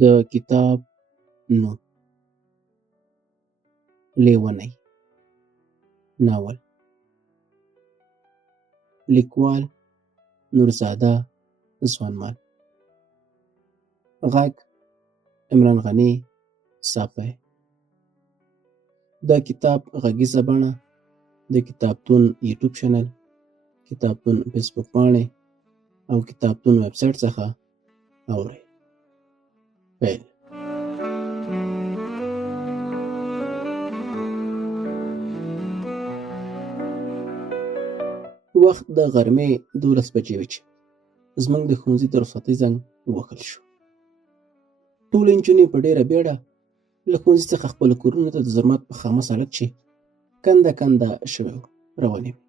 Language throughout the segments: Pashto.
د کتاب نوم: لیونی. ناول. لیکوال: نورزاده ځوانمل. غږ: عمران غني صافی. دا کتاب غږیزه بڼه د کتابتون یوټیوب چینل، کتابتون فیسبوک پاڼې او کتابتون ویبسایټ څخه اورئ. پیل. وخت د غرمې 12 بجې وې چې زموږ د ښوونځي د رخصتۍ زنګ ووهل شو. ټولې نجونې په ډېره بیړه له ښوونځي څخه خپلو کورونو ته د زرمت په خامه سړک چې کنده کنده شوی و روانې وې.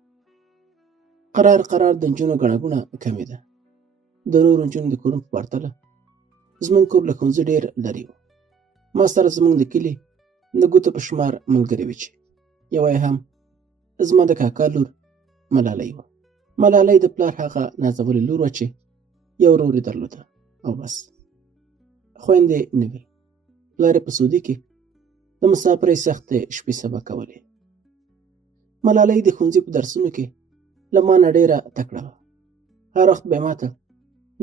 قرار د نجونو ګڼه ګوڼه کمېده. د نورو نجونو د کورونو په پرتله زموږ کور له ښوونځي ډېر لرې و. ما سره زموږ د کلي د ګوتو په شمار ملګرې وې چې یوه یې هم زما د کاکا لور ملالۍ وه. ملالۍ د پلار هغه نازولې لور وه چې یو ورور یې درلوده او بس. خویندې نه وې. پلار یې په سعودي کې د مسافرۍ سختې شپې سبا کولې. ملالۍ د ښوونځي په درسونو کې له ما نه ډېره تکړه وه. هر وخت به یې ماته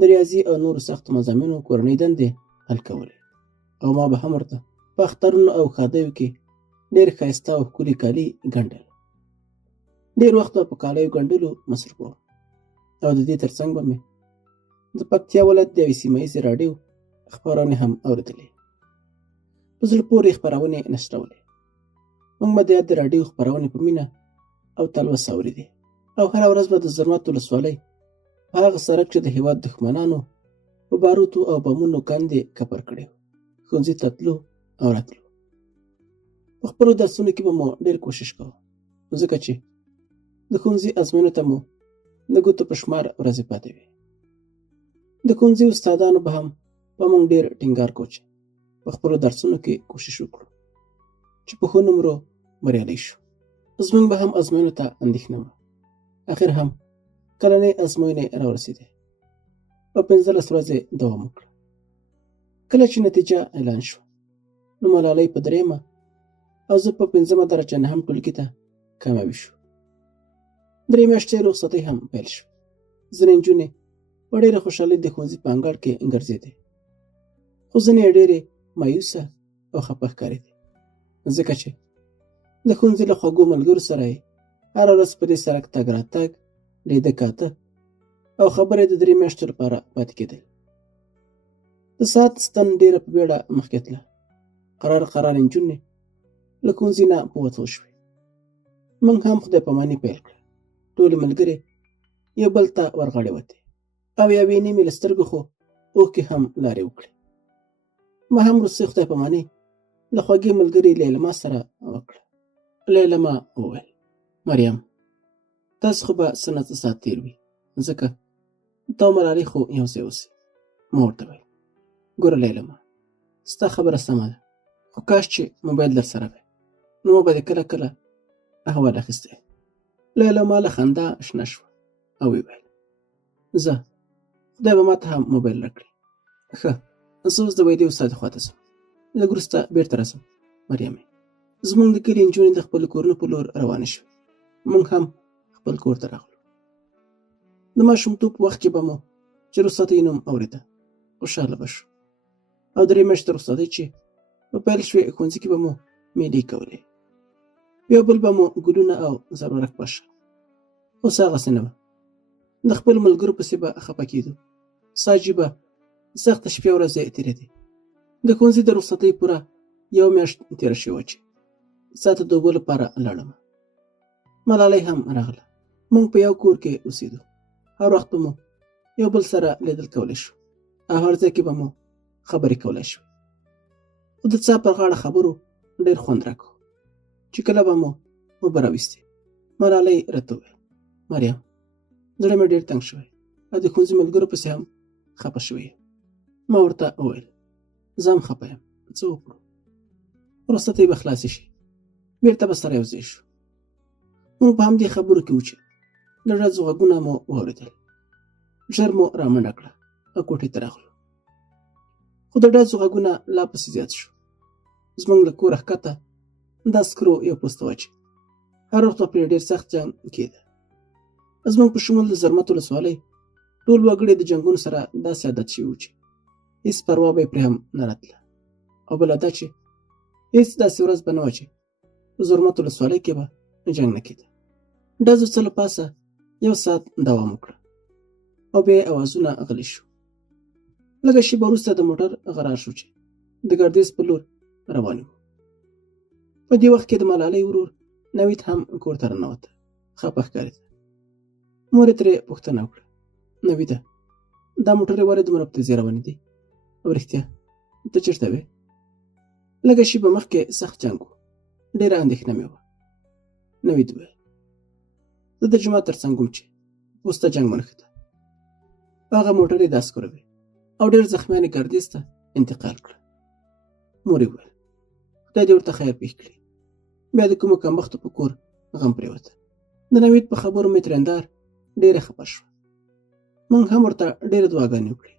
د ریاضي او نورو سختو مضامینو کورنۍ دندې حل کولې او ما به هم ورته په اخترونو او ښادیو کې ډېر ښایسته او ښکلي کالي ګنډل. ډېر وخت به په کالیو ګنډلو مصروف وم او د دې ترڅنګ به مې د پکتیا ولایت د یوې سیمه ییزې راډیو خپرونې هم اورېدلې. په زړه پورې خپرونې نشرولې. موږ به د یاد راډیو خپرونې په مینه او تلوس اورېدې او هره ورځ به د زرمت ولسوالۍ په هغه سړک چې د هېواد دښمنانو په باروتو او بمونو کندې کپر کړې وو ښوونځي ته تلو او راتلو. په خپلو درسونو کې به مو ډېر کوشش کوو ځکه چې د ښوونځي ازموینو ته مو د ګوتو په شمار ورځې پاتې وې. د ښوونځي استادانو به هم په موږ ډېر ټینګار کوو چې په خپلو درسونو کې کوشش وکړو چې په ښه نمرو بریالی شو. زموږ به هم ازموینو ته اندېښنه وه. اخر هم کلنۍ ازموینې راورسېدې او 15 ورځې دوام وکړه. کله چې نتیجه اعلان شوه نو ملالۍ په 3مه او زه په 5مه درجه 9 ټولګي ته کامیابي شو. 3 میاشتې رخصتۍ هم پیل شوه. ځینې نجونې په ډېره خوشحالۍ د ښوونځي په انګړ کې ګرځېدې خو ځینې یې ډېرې مایوسه او خفه ښکارېدې ځکه چې د ښوونځي له خوږو ملګرو سره یې هره ورځ په دې سړک تګ راتګ، لیده کاته او خبرې د 3 میاشتو لپاره پاتې کېدل. د ساعت ستن ډېره په بیړه مخکې تله. قرار نجونې له ښوونځي نه په وتو شوې. موږ هم خدای پاماني پیل کړه. ټولې ملګرې یو بل ته ورغړې وتې او یوې نیمې له سترګو خو اوښکې هم لارې وکړې. ما هم وروستۍ خدای پاماني له خوږې ملګرې لیلما سره وکړه. لیلما وویل: مریم، تاسو خو به څه نه څه ساعت تېر وي ځکه تا او ملالۍ خو یو ځای اوسئ. ما ورته ویل: ګوره لیلما، ستا خبره سمه ده خو کاش چې موبایل در سره وی نو ما به دې کله کله احوال اخیستی. لیلما له خندا شنه شوه او ویل: زه خدای به ماته هم موبایل راکړي. ښه، زه اوس د ویدې استاد خواته ځم. لږ وروسته بېرته راځم. مریمې، زموږ د کلي نجونې د خپلو کورونو په لور روانې شوې. موږ هم خپل کور ته راغلو. د ماشومتوب په وخت کې به مو چې رخصتۍ نوم اورېده خوشحاله به شو او 3 میاشتې رخصتۍ چې په پیل شوې ښوونځي کې به مو میلې کولې. یو بل به مو ګلونه او زرورق پاشه. اوس هغسې نه وه. د خپلو ملګرو پسې به خفه کېدو. ساجي به سخته شپې ورځې تېرېدې. د ښوونځي د رخصتۍ پوره 1 میاشت تېره شوې وه چې ستا ته د اوبو لپاره لاړم. ملالۍ هم راغله. موږ په یو کور کې اوسېدو. هر وخت به مو یو بل سره لیدل کولی شو او هر ځای کې به مو خبرې کولی شو. خو د څا پر غاړه خبرو ډېر خوند راکو چې کله به مو اوبه راویستې. ملالۍ راته وویل: مریم، زړه مې ډېر تنګ شوی او د ښوونځي ملګرو پسې هم خفه شوی یم. ما ورته وویل: زه هم خفه یم، څه وکړو؟ رخصتۍ به خلاصې شي، بېرته به سره یو ځای شو. موږ په همدې خبرو کې وو چې د ډزو غږونه مو واورېدل. ژر مو رامنډه کړه او کوټې ته راغلو. خو د ډزو غږونه لا پسې زیات شو. زموږ له کوره ښکته د عسکرو یو پوسته وه چې هر وخت به پرې ډېر سخت جنګ کېده. زموږ په شمول د زرمت ولسوالۍ ټول وګړي د جنګونو سره داسې عادت شوي وو چې هېڅ پروا به یې پرې هم نه راتله. او بله دا چې هېڅ داسې ورځ به نه وه چې په زرمت ولسوالۍ کې به جنګ نه کېده. ډزو څه له پاسه 1 ساعت دوام وکړه او بیا یې اوازونه غلي شو. لږه شېبه وروسته د موټر غرار شو چې د ګردیز په لور روان وو. په دې وخت کې د ملالۍ ورور نوید هم کور ته راننوته. خپه ښکارېده. مور یې ترې پوښتنه وکړه: نویده، دا موټر یې ولې دومره په تېزۍ روانې دي؟ او رښتیا ته چېرته وې؟ لږه شېبه مخکې سخت جنګ و. ډېره اندېښنه مې وه. نوید وویل: زه د جومات تر څنګ وم چې پوسته جنګ ونښته. هغه موټر یې د عسکرو وې او ډېر زخمیان یې ګردیز ته انتقال کړه. مور یې وویل: خدای دې ورته خیر پېښ کړي. بیا د کومو کمبختو په کور غم پرېوته. د نوید په خبرو مې ترېندار ډېره خفه شوه. موږ هم ورته ډېرې دعاګانې وکړې.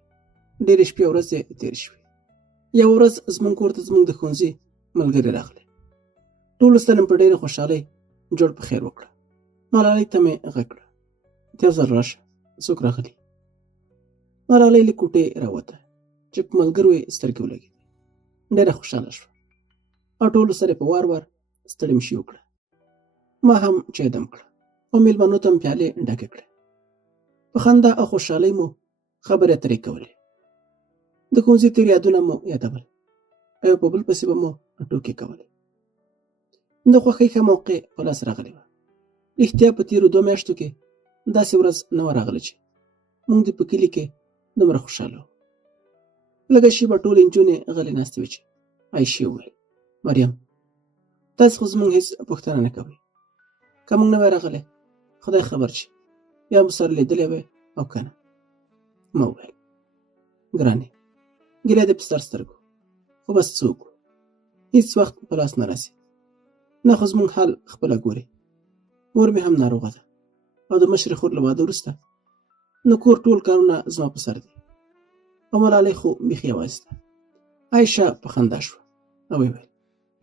ډېرې شپې او ورځې تېرې شوې. یوه ورځ زموږ کور ته زموږ د ښوونځي ملګري راغلي. ټولو سره په ډېرې خوشحالۍ جوړ په خیر وکړه. ملالۍ ته مې غږ کړه: یو ځل راشه، څوک راغلي؟ ملالۍ له کوټې راوته چې په ملګرو یې سترګې ولګېدې. ډېره خوشحاله شوه او ټولو سره په وار وار ستړې مشي وکړه. ما هم چای دم کړه او مېلمنو ته مې پیالې ډکې کړې. په خندا او خوشحالۍ مو خبرې اترې کولې. د ښوونځي تېر یادونه مو یادول او په بل پسې به مو ټوکې کولې. د خوښۍ ښه موقع په لاس راغلې وه. رښتیا په تېرو 2 میاشتو کې داسې ورځ نه وه راغلې چې موږ دې په کلي کې دومره خوشحاله وو. لږه شېبه ټولې نجونې غلې ناستې وې چې عایشې وویل: مریم، تاسې خو زموږ هېڅ پوښتنه نه کوئ. که موږ نه وای راغلی خدای خبر چې بیا مو سره لیدلی وی او که نه. ما وویل: ګرانې، ګیله دې په سر سترګو، خو بس څه وکړو، هېڅ وخت په لاس نه راسي. نه خو زموږ حال خپله ګورې. مور مې هم ناروغه ده او د مشرې خور له واده وروسته نو کور ټول کارونه زما په سر دي. او ملالۍ خو بیخي یوازې ده. عایشه په خندا شوه او ویې ویل: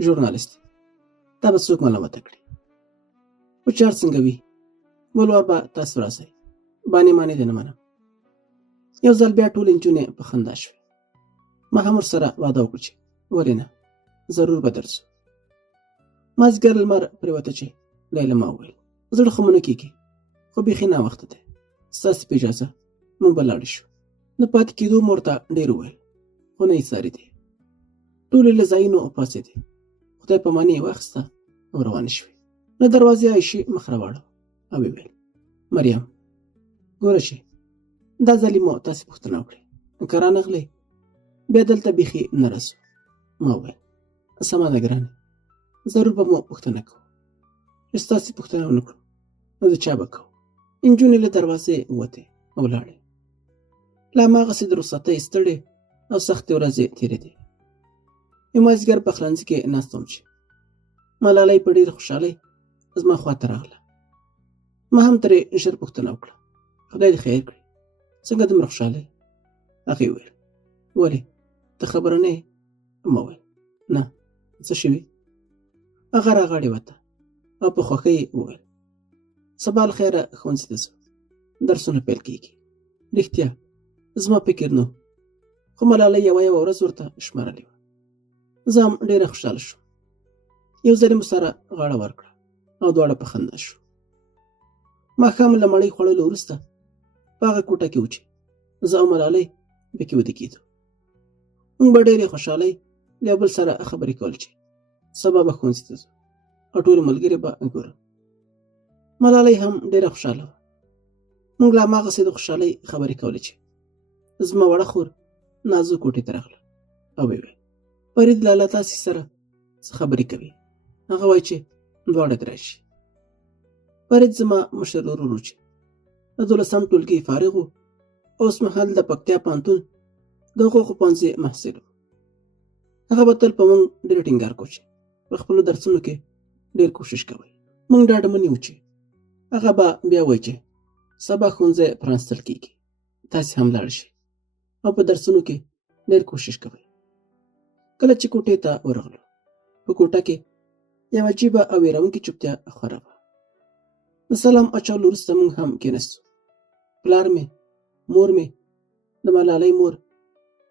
ژورنالست، تا به څوک ملامته کړي؟ خو چې هر څنګه وي، بل وار به تاسو راسئ. بانې مانې دې نه منم. یو ځل بیا ټولې نجونې په خندا شوې. ما هم ورسره واده وکړ چې ولې نه، ضرور به درځو. مازدیګر لمر پرېوته چې لیلما وویل: زړه خو مو نه کېږي، خو بیخي ناوخته دی. ستاسې په اجازه موږ به لاړې شو. د پاتې کېدو مور ته ډېر وویل، خو نه یې ساري دی. ټولې له ځایونو پاڅېدې. خدای په مانې یې واخیسته او روانې شوې. له دروازې عایشې مخ راواړو او ویې ویل: مریم، ګوره چې دا ځلې مو تاسې پوښتنه وکړې، که رانغلې بیا دلته بیخي نه راسو. ما وویل: سمه ده ګرانې، ضرور به مو پوښتنه کوو. چې ستاسې پوښتنه ونه کړو نو د چا به کوو. نجونې له دروازې ووتې او لاړې. لا هماغسې د رخصتۍ ستړې او سختې ورځې تېرېدې. یو مازدیګر په پخلنځي کې ناسته وم چې ملالۍ په ډېرې خوشحالۍ زما خواته راغله. ما هم ترې ژر پوښتنه وکړه: خدای دې خیر کړي، څنګه دومره خوشحاله یې؟ هغې وویل: ولې، ته خبره نه یې؟ ما وویل: نه، څه شوي؟ هغه راغاړې وته او په خوښۍ وویل: سبا له خیره ښوونځي ته ځو، درسونه پیل کېږي. رښتیا زما فکر نه و، خو ملالۍ یوه ورځ ورته شمارلې وه. زه هم ډېره خوشحاله شوم. یو ځل مو سره غاړه ورکړه او دواړه په خندا شو. ماښام له مړۍ خوړلو وروسته په هغه کوټه کې و چې زه او ملالۍ پکې ویده کېدو. موږ به ډېرې خوشحالۍ له یو بل سره خبرې کول چې سبا به ښوونځي ته ځو او ټول ملګري به ګورو. ملالۍ هم ډېره خوشحاله وه. موږ له هماغسې د خوشحالۍ خبرې کولې چې زما وړه خور نازو کوټې ته راغله او ویې ویل: فرید لالا تاسې سره څه خبرې کوي؟ هغه وایي چې دواړه دې راشي. فرید زما مشر ورور و چې د 12م ټولګي فارغ و او اوس مهال د پکتیا پوهنتون د حقوقو پوهنځي محصل و. هغه به تل په موږ ډېر ټینګار کو چې په خپلو درسونو کې ډېر کوشش کوئ. موږ ډاډمن یو چې هغه به بیا وایي چې سبا ښوونځی پرانستل کېږي، تاسې هم لاړ شئ او په درسونو کې ډېر کوشش کوئ. کله چې کوټې ته ورغلو، په کوټه کې یو عجیبه او ویرونکې چوپتیا خوره وه. د سلام اچولو وروسته موږ هم کېناستو. پلار مې، مور مې، د ملالۍ مور،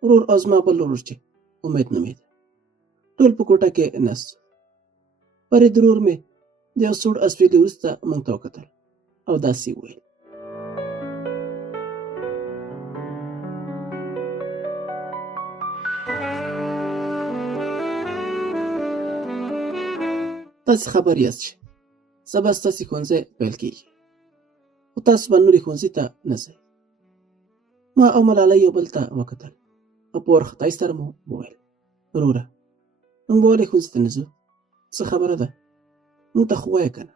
ورور او زما بل ورور چې امید نومېده، ټول په کوټه کې ناست وو. فرید ورور مې د یو سوړ اسویلي وروسته موږ ته وکتل او داسې وویل: تاسې خبر یاست چې سبا ستاسې ښوونځی پیل کېږي، خو تاسو به نورې ښوونځي ته نه ځئ. ما او ملالۍ یو بل ته وکتل او په وارخطایۍ سره مو وویل: وروره، موږ به ولې ښوونځي ته نه ځو؟ څه خبره ده؟ موږ ته خو وایه که نه.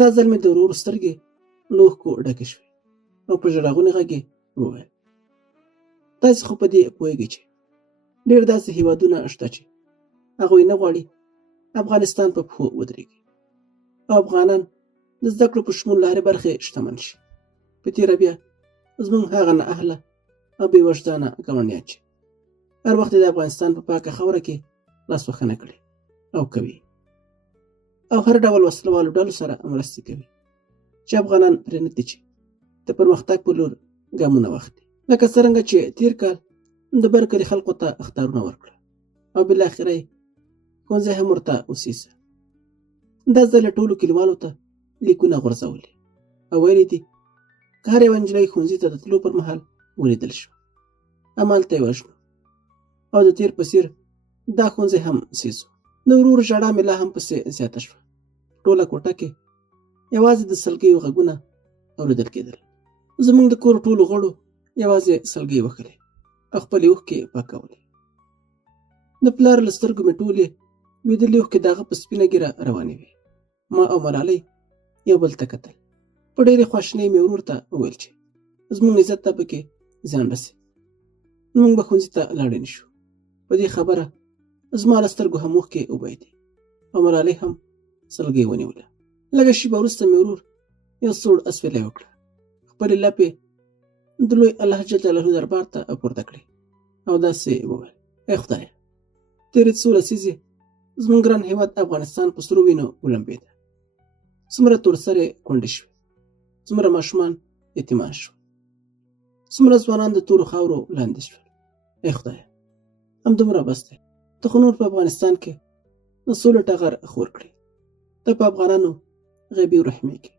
دا ځل مې د ورور سترګې له اوښکو ډکې شوې او په ژړغوني غږ یې وویل: تاسې خو په دې پوهېږئ چې ډېر داسې هېوادونه شته چې هغوی نه غواړي افغانستان په پښو ودرېږي او افغانان د زده کړو په شمول له هرې برخې شتمن شي. په تېره بیا زموږ هغه نااهله او بې وجدانه ګاونډیان چې هر وخت د افغانستان په پاکه خاوره کې لاسوهنه کړې او کوي او هر ډول وسلوالو ډلو سره مرستې کوي چې افغانان پرې نه دي چې د پرمختګ په لور ګامونه واخلي. لکه څرنګه چې تېر کال د بر کلي خلکو ته اخطارونه ورکړه او بالاخره یې ښوونځی هم ورته وسیزه. دا ځل یې ټولو کلیوالو ته لیکونه غورځولي او ویلي دي که هر یوه نجلۍ ښوونځي ته د تلو پر مهال ولیدل شو، همالته یې وژنو. او د تېر په څېر دا ښوونځی هم سیز و. د ورور ژړا مې لا هم پسې زیاته شوه. ټوله کوټه کې یوازې د سلګیو غږونه اورېدل کېدل. زموږ د کور ټولو غړو یوازې سلګۍ وهلې او خپلې اوښکې پاکولې. د پلار له سترګو مې ټولې لوېدلې اوښکې د هغه په سپینه ږیره روانې وې. ما او ملالۍ یو بل ته کتل. په ډېرې خواشینۍ مې ورور ته وویل چې زموږ عزت ته پکې زیان رسي، نو موږ به ښوونځي ته لاړې نه شو. په دې خبره زما له سترګو هم اوښکې وبهېدې او ملالۍ هم سلګۍ ونیوله. لږه شېبه وروسته مې ورور یو سوړ اسویلی وکړه. خپلې لپې د لوی الله جل جلاله دربار ته پورته کړې او داسې وویل: ای خدایه، تېرې څو لسیزې زموږ ګران هېواد افغانستان په سرو وینو ولمبېده. څومره تورسرې کونډې شوې، څومره ماشومان یتیمان شول، څومره ځوانان د تورو خاورو لاندې شول. ای خدایه، همدومره بس دی. ته خو نور په افغانستان کې د سولې ټغر خور کړې. ته په افغانانو غیبي ورحمېږې.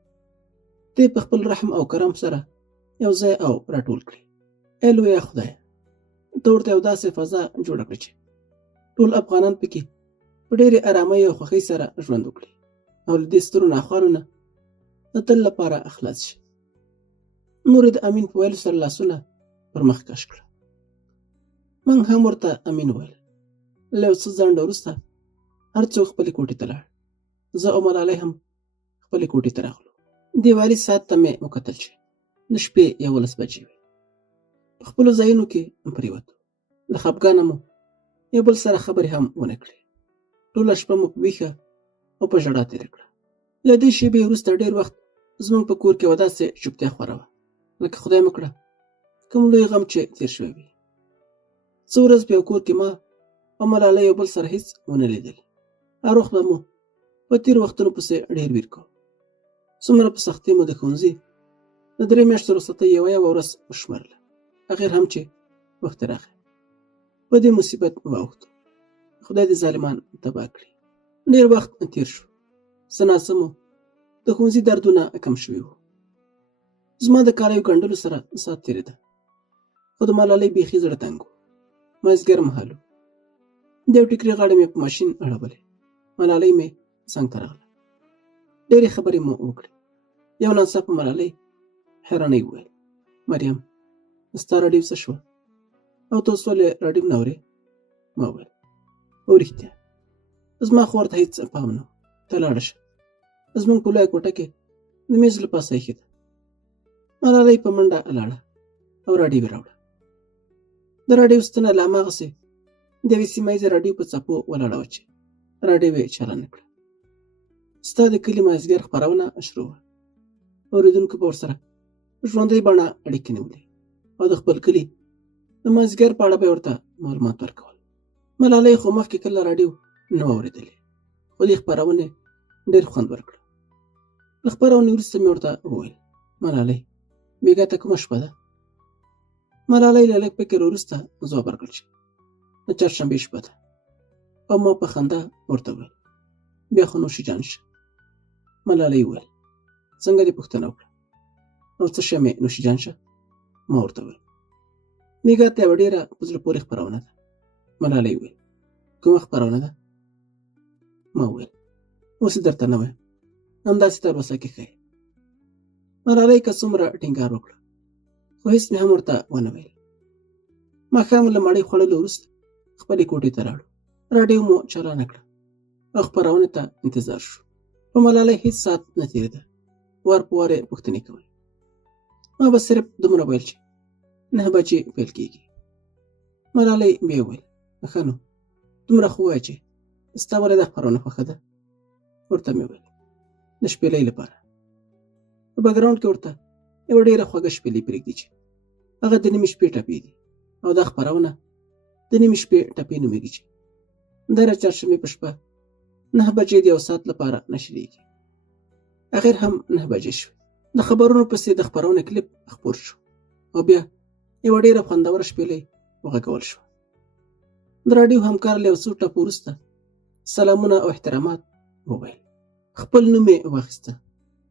ته په خپل رحم او کرم سره یو ځای او راټول کړې. ای لویه خدایه، ته ورته یو داسې فضا جوړه کړې چې ټول افغانان پکې په ډېرې ارامۍ او خوښۍ سره ژوند وکړي او له دې سترو ناخوالو نه د تل لپاره خلاص شي. نور د امین په ویلو سره لاسونه پر مخ کش کړه. موږ هم ورته امین وویل. له یو څه ځنډه وروسته هر څوک خپلې کوټې ته لاړ. زه او ملالۍ هم خپلې کوټې ته راغلو. دیوالي ساعت ته مې وکتل چې د شپې 11 بجې وې. په خپلو ځایونو کې پرېوتو. له خفګانه مو یو بل سره خبرې هم ونه کړې. ټوله شپه مو په ویښه او په ژړا تېره کړه. له دې شېبې وروسته ډېر وخت زموږ په کور کې یوه داسې چوپتیا خوره وه لکه خدای مو کړه کوم لوی غم چې تېر شوی وي. څو ورځې په یو کور کې ما او ملالۍ یو بل سره هېڅ ونه لیدل. هر وخت به مو په تېرو وختونو پسې ډېر ویر کوو. څومره په سختۍ مو د ښوونځي د 3 میاشتو رخصتۍ یوه ورځ وشمرله. اخر هم چې وخت راغی په دې مصیبت واوښتو. خدای دې ظالمان تباه کړي. ډېر وخت تېر شو. څه ناڅه مو د ښوونځي دردونه کم شوي وو. زما د کالیو ګنډلو سره ساعت تېرېده، خو د ملالۍ بیخي زړه تنګ و. مازدیګر مهال و. د یو ټیکري غاړه مې په ماشین اړولې. ملالۍ مې څنګ ته راغله. ډېرې خبرې مو وکړې. یو ناڅاپه ملالۍ حیرانۍ وویل: مریم، ستا راډیو څه شوه؟ او ته اوس ولې راډیو نه اورې؟ ما وویل: او رښتیا زما خو ورته هېڅ پام نه و. ته لاړه شه. زموږ په لویه کوټه کې د میز له پاسه ایښې ده. ملالۍ په منډه لاړه او راډیو یې راوړه. د راډیو ستنه لا هماغسې د یوې سیمه ییزې راډیو په څپو ولاړه وه چې راډیو یې چالانه کړه. ستا د کلي مازدیګر خپرونه شروع وه. اورېدونکو به ورسره په ژوندۍ بڼه اړیکې نیولې او د خپل کلي د مازدیګر په اړه به یې ورته معلومات ورکول. ملالۍ خو مخکې کله راډیو نه وه اورېدلې، خو دې خپرونې ډېر خوند ورکړ. له خپرونې وروسته مې ورته وویل: ملالۍ، بېګا ته کومه شپه ده؟ ملالۍ له لږ فکر وروسته ځواب ورکړ چې د چهارشنبې شپه ده. او ما په خندا ورته وویل: بیا خو نوش جان شه. ملالۍ وویل: څنګه دې پوښتنه وکړه؟ او څه شی مې نوش جان شه؟ ما ورته وویل: بېګا ته یوه ډېره په زړه پورې خپرونه ده. ملالۍ وویل: کومه خپرونه ده؟ ما وویل: اوس یې درته نه وایم، همداسې تلوسه کې ښایي. ملالۍ که څومره ټینګار وکړ، خو هېڅ مې هم ورته ونه ویل. ماښام له مړۍ خوړلو وروسته خپلې کوټې ته لاړو. راډیو مو چالانه کړه او خپرونې ته انتظار شو. په ملالۍ هېڅ ساعت نه تېرېده. وار په وار یې پوښتنې کولې. ما به صرف دومره ویل چې 9 بجې پیل کېږي. ملالۍ بیا وویل: ښه نو دومره خو ووایه چې ستا ولې دا خپرونه خوښه ده؟ ورته مې وویل: د شپېلۍ لپاره. په بګراونډ کې ورته یوه ډېره خوږه شپېلۍ پرېږدي چې هغه د نیمې شپې ټپې دي، او دا خپرونه د نیمې شپې ټپې نومېږي چې دا د چهارشنبې په شپه 9 بجې د 1 ساعت لپاره نشرېږي. اخر هم 9 بجې شوې. د خبرونو پسې د خپرونې کلیپ خپور شو او بیا یوه ډېره خوندوره شپېلۍ وغږول شوه. د راډیو همکار له یو څو ټپو وروسته سلامونه او احترامات وویل. خپل نوم یې واخیسته،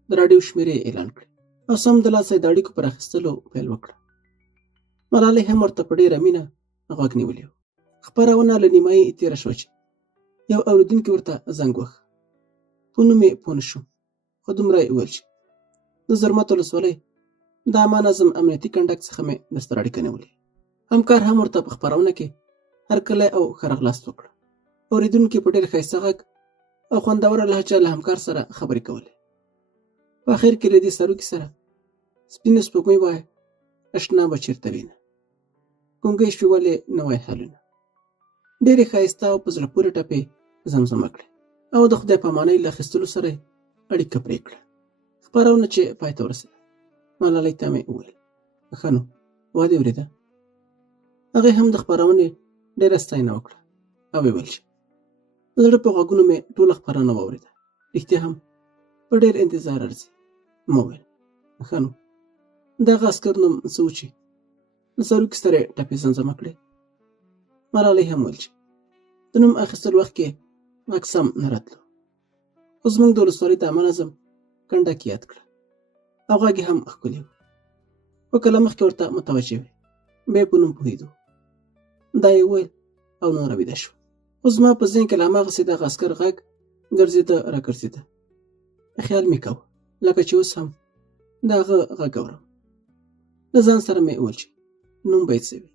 د راډیو شمېرې یې اعلان کړې او سمدلاسه یې د اړیکو پر اخیستلو پیل وکړه. ملالۍ هم ورته په ډېره مینه غوږ نیولی و. خپرونه له نیمایي تېره شوه چې یو اورېدونکي ورته زنګ وهه. په نوم یې پوه نه شوم، خو دومره یې وویل چې د زرمت ولسوالۍ د عامه نظم امنیتي کنډک څخه مې درسره اړیکه نیولې. همکار هم ورته په خپرونه کې هرکلی او ښه راغلاست وکړه. اورېدونکي په ډېر ښایسته غږ او خوندوره لهجه له همکار سره خبرې کولې. په اخر کې له دې سروکي سره: سپینه سپوږمۍ وایه اشنا به چېرته وینه، ګونګۍ شوې ولې نه وایې حالونه. ډېرې ښایسته او په زړه پورې ټپې زمزمه کړې او د خدای پامانۍ له اخیستلو سره یې اړیکه پرې کړه. خپرونه چې پای ته ورسېده، ملالۍ ته مې وویل: ښه نو وا دې اورېده؟ هغې هم د خپرونې ډېره ستاینه وکړه او ویل چې د زړه په غوږونو مې ټوله خپرونه واورېده، رښتیا هم په ډېر انتظار ارځي. ما وویل: ښه نو د هغه عسکر نوم څه و چې له سروکي سره یې ټپې زمزمه کړې؟ ملالۍ هم ویل چې د نوم اخیستلو وخت کې غږ سم نه راتلو، خو زموږ د ولسوالۍ د عامه نظم کنډک یاد کړه او غږ یې هم ښکلی و، خو کله مخکې ورته متوجه وې، بیا یې په نوم پوهېدو. دا یې وویل او نوره ویده شوه. خو زما په ذهن کې له هماغسې دغه عسکر غږ ګرځېده راګرځېده. خیال مې کوه لکه چې اوس هم د هغه غږ اورم. له ځان سره مې وویل چې نوم به یې څه وي،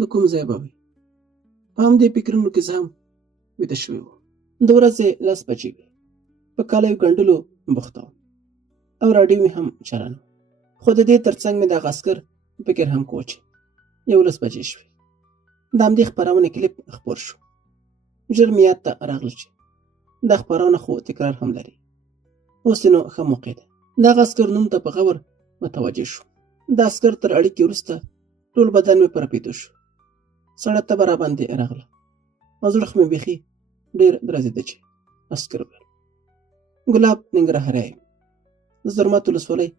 د کوم ځای به وي. په همدې فکرونو کې زه هم ویده شوی وم. د ورځې 10 بجې وې. په کالیو ګنډلو بوخته وم او راډیو مې هم چالانه وه، خو د دې ترڅنګ مې دغه عسکر فکر هم کوه چې 11 بجې شوې. د همدې خپرونې کلیپ خپور شو. ژر مې یاد ته راغله چې دا خپرونه خو تکرار هم لري. اوس نو ښه موقع ده. دغه عسکر نوم ته په غور متوجه شو. د عسکر تر اړیکې وروسته ټول بدن مې په رپېدو شو. سړه تبه راباندې راغله او زړه مې بیخي ډېر درزېده چې عسکر وویل: ګلاب ننګرهاری یم، د زرمت ولسوالۍ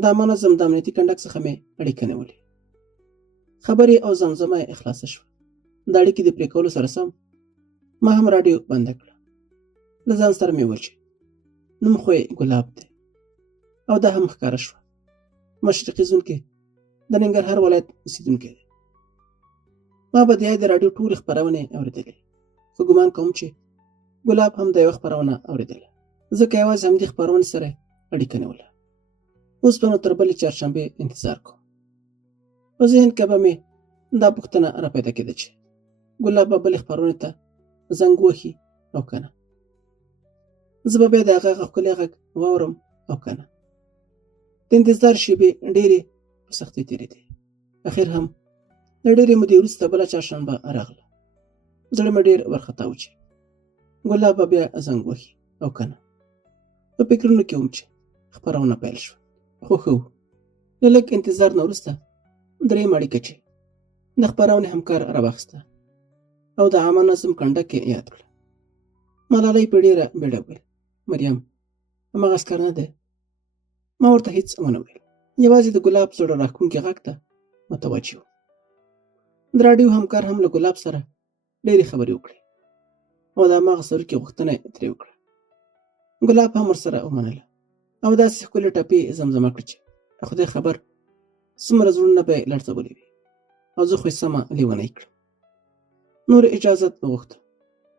د عامه نظم د امنیتي کنډک څخه مې اړیکه نیولې. خبرې او زمزمه یې خلاصه شوه. د اړیکې د پرې کولو سره سم ما هم راډیو بنده کړه. له ځان سره مې وویل چې نوم خو یې ګلاب دی او دا هم ښکاره شوه مشرقي زون کې د ننګرهار ولایت اوسېدونکی دی. ما به د راډیو ټولې خپرونې اورېدلې، خو ګمان کوم چې ګلاب هم د یوه خپرونه اورېدله، ځکه یوازې همدې خپرونې سره اړیکه نیوله. اوس به نو تر بلې چهارشنبې انتظار کوم. په ذهن کې به مې دا پوښتنه را پیدا کېده چې ګلاب به بلې خپرونې ته زنګ وهي او که نه. زه به بیا د هغه ښکلی غږ واورم او که نه. د انتظار شېبې ډېرې په سختۍ تېرېدې. اخر هم د ډېرې مودې وروسته بله چهارشنبه راغله. زړه مې ډېر وارخطا و چې ګلاب به بیا زنګ وهي او که نه. په فکرونو کې وم چې خپرونه پیل شوه، خو ښه و. له لږ انتظار نه وروسته درېیمه اړیکه چې د خپرونې همکار راواخیسته او د عامه نظم کنډک یې یاد کړه. ملالۍ په ډېره بیړه وویل: مریم، هماغه عسکر نه دی. ما ورته هېڅ ونه ویل، یوازې د ګلاب زړه راښکونکي غږ ته متوجه وم. د راډیو همکار هم له ګلاب سره ډېرې خبرې وکړې او د هماغه سروکي غوښتنه یې ترې وکړه. ګلاب هم ورسره ومنله او داسې ښکلې ټپې زمزمه کړه چې خدای خبر څومره زړونه به یې لړزولي وي، او زه خو یې سمه لیونۍ کړم. نور اجازت وغوښته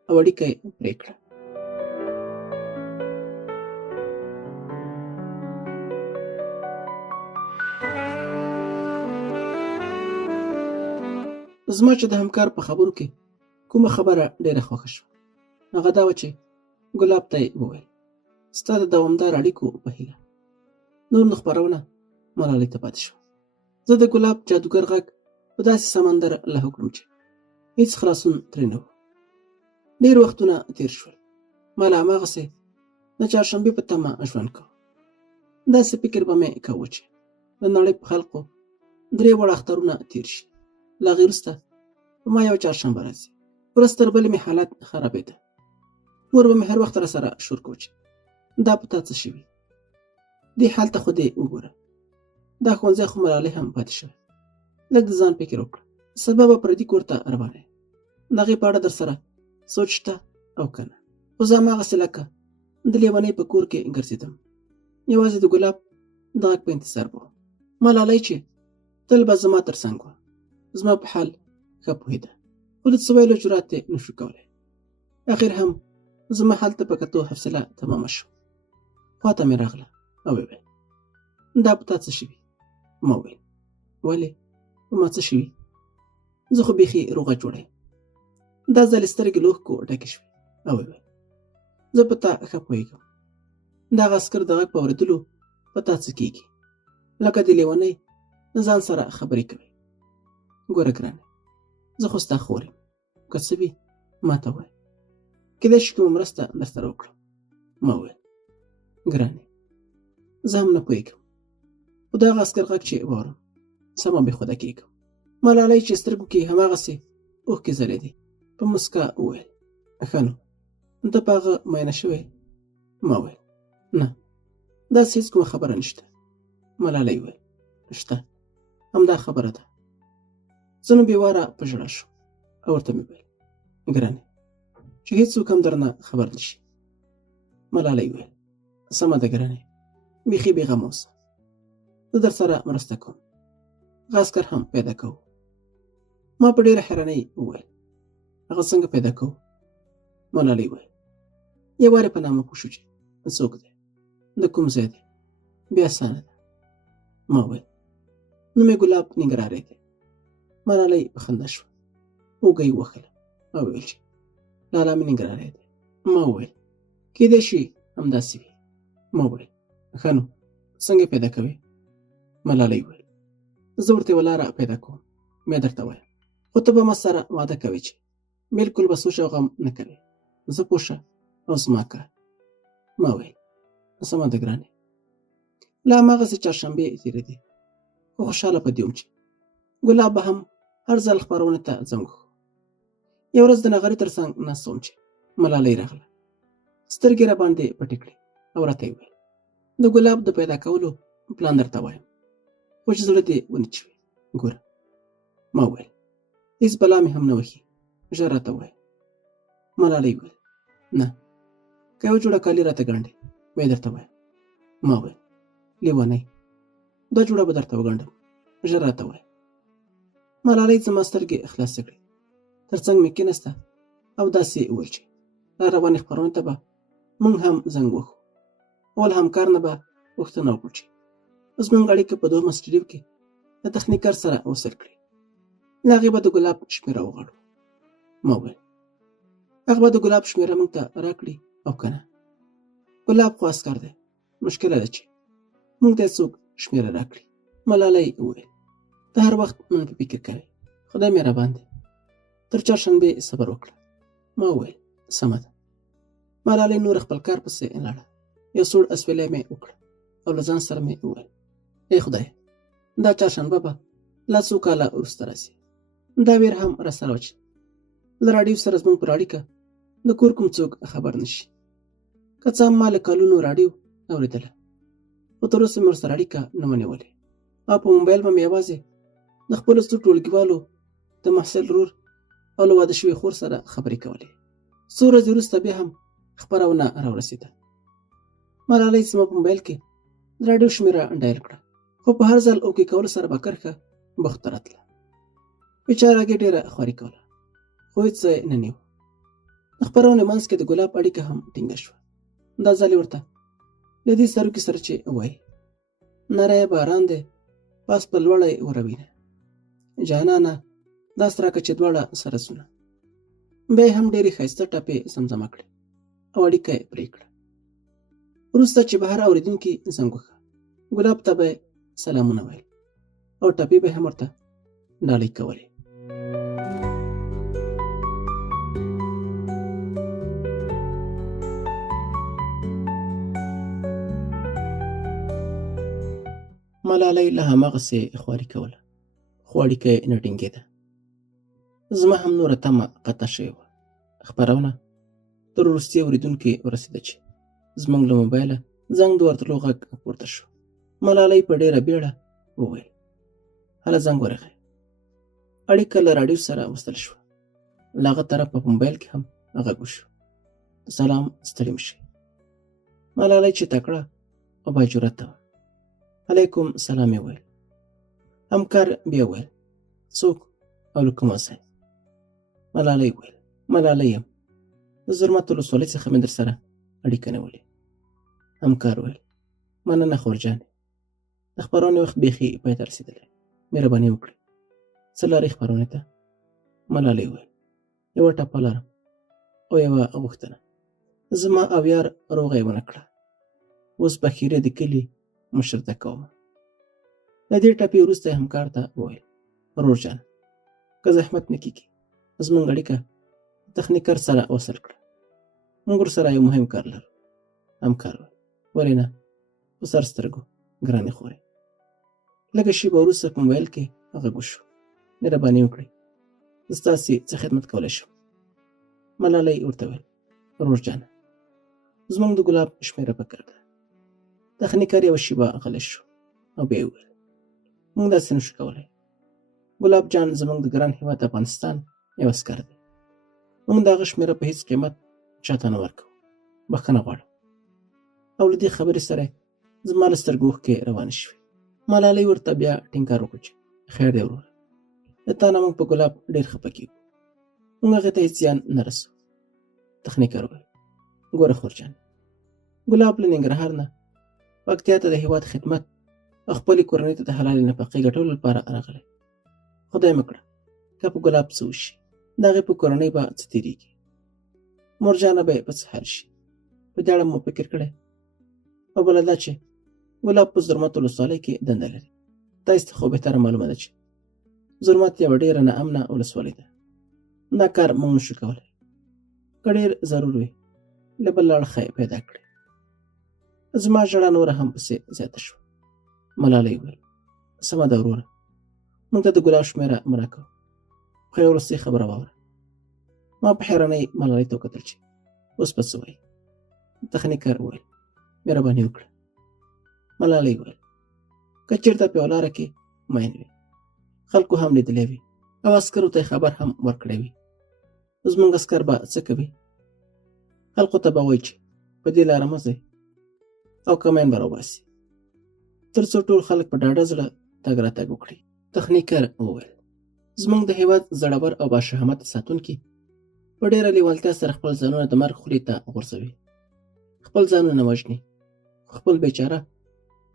او اړیکه یې پرې کړه. زما چې د همکار په خبرو کې کومه خبره ډېره خوښه شوه، هغه دا وه چې ګلاب ته یې وویل: ستا د دوامداره اړیکو په هیله. نور نو خپرونه ملالۍ ته پاتې شوه. زه د ګلاب جادوګر غږ په داسې سمندر لاهو کړم چې هېڅ خلاصون ترې نه و. ډېر وختونه تېر شول. ما لا هماغسې د چهارشنبې په تمه ژوند کوه. داسې فکر به مې کوه چې د نړۍ په خلقو 3 وړه اخترونه تېر شي. له هغې وروسته په ما یوه چهارشنبه راځي. ورځ تر بلې مې حالت خرابېده. مور به مې هر وخت راسره شور کوه چې دا په تا څه شوي؟ دې حال ته خو دې وګوره. دا ښوونځی خو ملالۍ هم پاتې شوی. لږ د ځان فکر وکړه. سبا به پردي کور ته روانه یم. د هغې په اړه در سره سوچ شته او که نه؟ خو زه هماغسې لکه د لیونۍ په کور کې ګرځېدم. یوازې د ګلاب د غږ په انتظار به وم. ملالۍ چې تل به زما تر څنګ وه، زما په حال ښه پوهېده، خو د څه ویلو جرات یې نه شو کولی. اخر هم زما هلته په کتو حوصله تمامه شوه. خواته مې راغله او وویل: دا په تا څه شوي؟ ما وویل: ولې؟ په ما څه شوي؟ زه خو بیخي روغه جوړه یم. دا ځل یې سترګې له اوښکو ډکې شوې او وویل: زه په تا ښه پوهېږم. د هغه عسکر د غږ په اورېدلو په تا څه کېږي؟ لکه د لیونۍ د ځان سره خبرې کوي. ګوره ګرانې، زه خو ستا خور یم. که څه وي ما ته ووایه. کېدای شي کومه مرسته در سره وکړم. ما وویل: ګرانې، زه هم نه پوهېږم، خو د هغه عسکر غږ چې واورم سمه بې خوده کېږم. ملالۍ چې سترګو کې هماغسې اوښکې ځلېدې په مسکا وویل: ښه نو، ته په هغه مینه شوې؟ ما وویل: نه، داسې هېڅ کومه خبره نشته. ملالۍ وویل: شته، همدا خبره ده. زه نو بې واره په ژړا شوم او ورته مې وویل: ګرانې، چې هېڅوک هم درنه خبر نه شي. ملالۍ وویل: سمه ده ګرانې، بیخي بېغمه اوسه. زه در سره مرسته کوم. هغه عسکر هم پیدا کوو. ما په ډېره حیرانۍ وویل: هغه څنګه پیدا کوو؟ ملالۍ وویل: یو وارې په نامه پوه شو چې څوک دی، د کوم ځای دی، بیا اسانه ده. ما وویل: نوم یې ګلاب ننګرهاری دی. ملالۍ په خندا شوه، اوږه یې ووښله او وویل چې لالا مې ننګرهاری دی. ما وویل: کېدای شي همداسې وي. ما وویل: ښه نو، څنګه پیدا کوې؟ ملالۍ وویل: زه ورته یوه لاره پیدا کوم، بیا درته وایم. خو ته به ما سره وعده کوې چې بلکل به سوچ او غم نه کوې. زه پوه شه او زما کار. ما وویل: سمه ده ګرانې. له هماغسې چهارشنبې تېرېدې، خو خوشحاله په دې وم چې ګلاب به هم هر ځل خپرونې ته زنګ وهو. یو ورځ د نغري تر څنګ ناست وم چې ملالۍ راغله. سترګې را باندې پټې کړې او راته یې وویل: د ګلاب د پیدا کولو پلان درته وایم، خو چې زړه دې ونه چوي. ګوره. ما وویل: هېڅ بلا مې هم نه وهي، ژر راته ووایه. ملالۍ وویل: نه، که یوه جوړه کالي راته ګنډې بیا یې درته وایم. ما وویل: لیونۍ، 2 جوړه به درته وګنډم، ژر راته ووایه. ملالۍ زما سترګې خلاصې کړې، تر څنګ مې کېناسته او داسې وویل چې را روانې خپرونې ته به موږ هم زنګ وهو. اول همکار نه به پوښتنه وکړو چې زموږ اړیکه په 2 سټډیو کې د تخنیکر سره وصل کړي. له هغې به د ګلاب شمېره وغواړو. ما وویل: هغه به د ګلاب شمېره موږ ته راکړي او که نه؟ ګلاب خو عسکر دی، مشکله ده چې موږ ته یې څوک شمېره راکړي. ملالۍ وویل: ته هر وخت من په فکر کوې، خدای مې راباندې. تر چهارشنبې صبر وکړه. ما وویل: سمه ده. ملالۍ نور خپل کار پسې لاړه. یو سوړ اسویلی مې وکړه او له ځان سره مې وویل: ای خدای، دا چهارشنبه به لا څو کاله وروسته راځي. دا ویر هم راسره وه چې له راډیو سره زموږ پر اړیکه د کور کوم څوک خبر نشي. که څه هم ما له کلونو راډیو اورېدله، خو تر اوسه مې ورسره اړیکه نه وه نیولې. او په موبایل به مې یوازې د خپلو څو ټولګیوالو د محصل ورور او له واده شوې خور سره خبرې کولې. څو ورځې وروسته بیا هم خپرونه راورسېده. ملالۍ زما په موبایل کې د راډیو شمېره ډایل کړه، خو په هر ځل اوکې کولو سره به کرښه بخته راتله. بیچارهګۍ ډېره خواري کوله، خو هېڅ ځای نه نیو. د خپرونې منځ کې د ګلاب اړیکه هم ټینګه شوه. دا ځل یې ورته له دې سروکي سره چې وایي: نری باران دی پاس په لوړی وروینه، جانانه داس راکه چې دواړه سره ځونه. بیا یې هم ډېرې ښایسته ټپې زمزمه کړې او اړیکه یې پرې کړه. وروسته چې به هر اورېدونکي زنګ وښه، ګلاب ته به یې سلامونه ویل او ټپې به یې هم ورته ډالۍ کولې. ملالۍ له هماغسې خواري کوله، خو اړیکه یې نه ټینګېده. زما هم نوره تمه قطع شوې وه. خپرونه تر وروستي اورېدونکي ورسېده چې زموږ له موبایله زنګ د ورتلو غږ پورته شو. ملالۍ په ډېره بیړه وویل: هله زنګ ورغی. اړیکه له راډیو سره وصل شوه. له هغه طرفه په موبایل کې هم غږ وشو: سلام، ستړي مه شئ. ملالۍ چې تکړه او باجرته وه، علیکم سلام یې ویل. همکار بیا ویل: څوک او له کومه ځای؟ ملالۍ ویل: ملالۍ یم، د زرمت ولسوالۍ څخه مې در سره اړیکه نیولې. همکار ویل: مننه خورجانې، د خپرونې وخت بیخي پای ته رسېدلی، مهرباني وکړئ څه لرئ خپرونې ته؟ ملالۍ ویل: یوه ټپه لرم او یوه غوښتنه. زما او یار روغه یې ونه کړه، اوس به خیرې د کلي مشر ته کومه. له دې ټپې وروسته یې همکار ته وویل: ورور جانه، که زحمت نه کېږي زموږ اړیکه تخنیکر سره وصل کړه، موږ ورسره یو مهم کار لرو. همکار ویل: ولې نه، په سر سترګو ګرانې خورې. لږه شېبه وروسته په موبایل کې غږ وشو: مهرباني وکړئ زه ستاسې څه خدمت کولی شم؟ ملالۍ ورته ویل: ورور جانه، زموږ د ګلاب شمېره پکار ده. تخنیکر یوه شېبه غلی شو او بیا یې وویل: موږ داسې نشو کولی. ګلاب جان زموږ د ګران هېواد افغانستان یو عسکر دی. موږ د هغه شمېره په هېڅ قیمت چاته نه ورکوو. بښنه غواړم. او له دې خبرې سره زما له سترګو اوښکې روانې شوې. ملالۍ ورته بیا ټینګار وکړ چې خیر دی وروره، د تا نه موږ په ګلاب ډېر خفه کېږو، موږ هغې ته هېڅ زیان نه رسوو. تخنیکر وویل: ګوره خورجان، ګلاب له ننګرهار نه پکتیا ته د هېواد خدمت او خپلې کورنۍ ته د حلالې نفقې ګټلو لپاره راغلی. خدای مه کړه که په ګلاب څه وشي، د هغې په کورنۍ به څه تېرېږي، مورجانه به یې په څه حال شي. په دې اړه مو فکر کړی؟ او بله دا چې ګلاب په زرمت ولسوالۍ کې دنده لري. تاسې ته خو بهتره معلومه ده چې زرمت یوه ډېره ناامنه ولسوالۍ ده. دا کار موږ نشو کولی. که ډېر ضرور وي له بل اړخه یې پیدا کړئ. زما ژړا نوره هم پسې زیاته شوه. ملالۍ وویل: سمه ده وروره، موږ ته د ګلاب شمېره مه راکوه، خو یوه وروستۍ خبره واوره. ما په حیرانۍ ملالۍ ته وکتل چې اوس به څه وایي. تخنیکر وویل: مهرباني وکړه. ملالۍ وویل: که چېرته په یوه لاره کې مین وي، خلکو هم لیدلی وي او عسکرو ته یې خبر هم ورکړی وي، زموږ عسکر به څه کوي؟ خلکو ته به وایي چې په دې لاره مه ځئ او کمین به راوباسي، تر څو ټول خلک په ډاډه زړه تګ راتګ وکړي. تخنیکر وویل: زموږ د هېواد زړور او باشهامته ساتونکي په ډېره لیوالتیا سره خپل ځانونه د مرګ خولې ته غورځوي، خپل ځانونه وژني، خو خپل بیچاره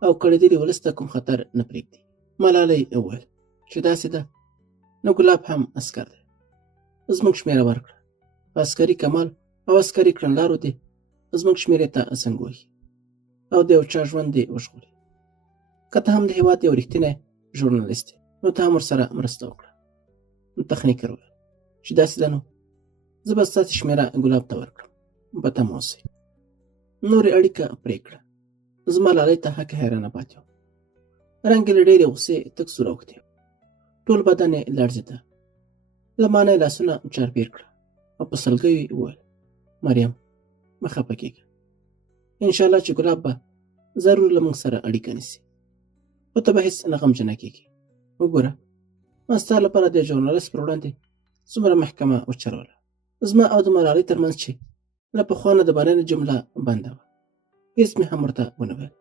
او کړېدلي ولس ته کوم خطر نه پرېږدي. ملالۍ وویل: چې داسې ده نو ګلاب هم عسکر دی، زموږ شمېره ورکړه، په عسکري کمال او عسکري کړنلارو دې زموږ شمېرې ته زنګ ووهي او د یو چا ژوند دې وژغوري. که ته هم د هېواد یو رښتینی ژورنالیست یې نو ته هم ورسره مرسته وکړه. تخنیکر وویل: چې داسې ده نو زه به ستاسې شمېره ګلاب ته ورکړم، په تمه اوسئ. نورې اړیکه پرې کړه. زما لالۍ ته هکه حیرانه پاتې وم. رنګ یې له ډېرې غوسې تک سور اوښتی و، ټول بدن یې لړزېده له ما نه یې لاسونه چارپیر کړه او په سلګیو یې وویل مریم مه خفه کېږه انشاءالله چې ګلاب به ضرور له موږ سره اړیکه نیسي خو ته به هېڅ نه غمجنه کېږي وګوره ما ستا لپاره د ژورنالست پر وړاندې څومره محکمه وچروله زما او د ملالۍ ترمنځ چې له پخوا نه د بلنې جمله بنده وه هېڅ مې هم ورته ونه ویل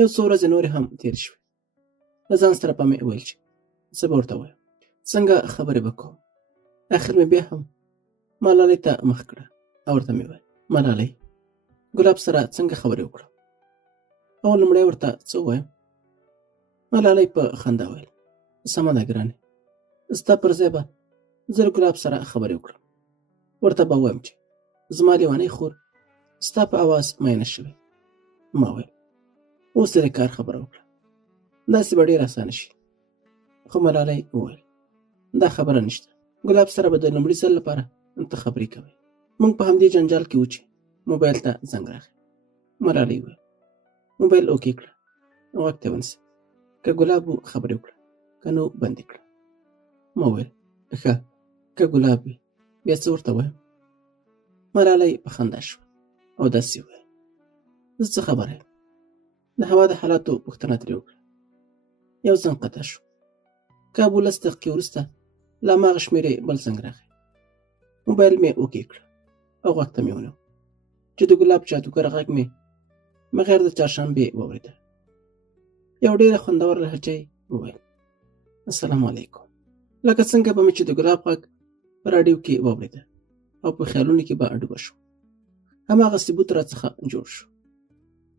یو څو ورځې نورې هم تېرې شوې له ځان سره به مې ویل چې څه به ورته وایم څنګه خبرې به کوم اخر مې بیا هم ملالۍ ته مخ کړه او ورته مې ویل ملالۍ ګلاب سره څنګه خبرې وکړم او لومړی ورته څه ووایم ملالۍ په خندا ویل سمه ده ګرانې ستا پر ځای به زه له ګلاب سره خبرې وکړم ورته به ووایم چې زما لیونۍ خور ستا په اواز مینه شوې ما ویل اوس د کار خبره وکړه داسې به ډېر اسانه شي خو ملالۍ وویل دا خبره نشته ګلاب سره به د لومړي ځل لپاره ته خبرې کوې موږ په همدې جنجال کې وو چې موبایل ته زنګ راغی ملالۍ وویل موبایل اوکې کړه غوږ ته ونیسه که ګلاب وو خبرې وکړه که نو بندې کړه ما وویل ښه که ګلاب وي بیا څه ورته وایم ملالۍ په خندا شوه او داسې وویل زه څه خبره یم د هوا د حالاتو پوښتنه ترې وکړه یو زنګ قطع شو کابو لس دقیقې وروسته له هماغه شمېرې بل زنګ راغی موبایل مې اوکې کړه او غوږ ته مې ونیو چې د ګلاب جادوګر غږ مې بغیر د چهارشنبې واورېده یو ډېره خوندور لهجه یې وویل السلام علیکم لکه څنګه به مې چې د ګلاب غږ په راډیو کې واورېده او په خیالونو کې به ډوبه شو هماغه ثبوت راڅخه جوړ شو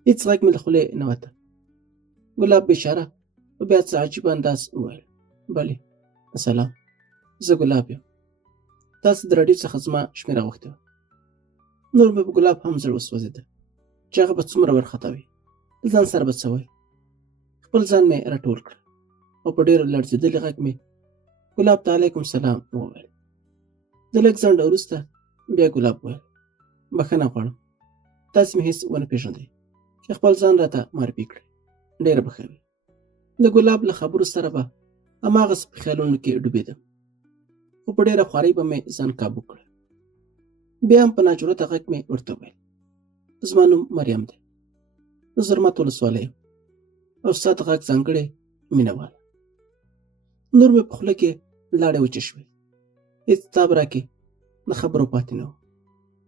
هېڅ غږ مې له خولې نه وته ګلاب بېچاره په بیا څه عجیبه انداز وویل بلې سلام زه ګلاب یم تاسو د راډیو څخه زما شمېره غوښتې وه نور مې په ګلاب هم زړه وسوځېده چې هغه به څومره وارخطا وي له ځان سره به څه وایي خپل ځان مې راټول کړ او په ډېر لړزېدلي غږ مې ګلاب ته علیکم سلام وویل د لږ ځنډ وروسته بیا ګلاب وویل بښنه غواړم تاسې مې هېڅ ونه پېژندئ چې خپل ځان راته معرفي کړئ ډېره به ښه وي د ګلاب له خبرو سره به هماغسې په خیالونو کې ډوبېدم خو په ډېره خوارۍ به مې ځان کابو کړ بیا هم په ناجرته غږ مې ورته وویل زما نوم مریم دی د زرمت ولسوالۍ یم او ستا د غږ ځانګړې مینه واله نور مې په خوله کې لاړې وچې شوې هېڅ تاب راکې د خبرو پاتې نه و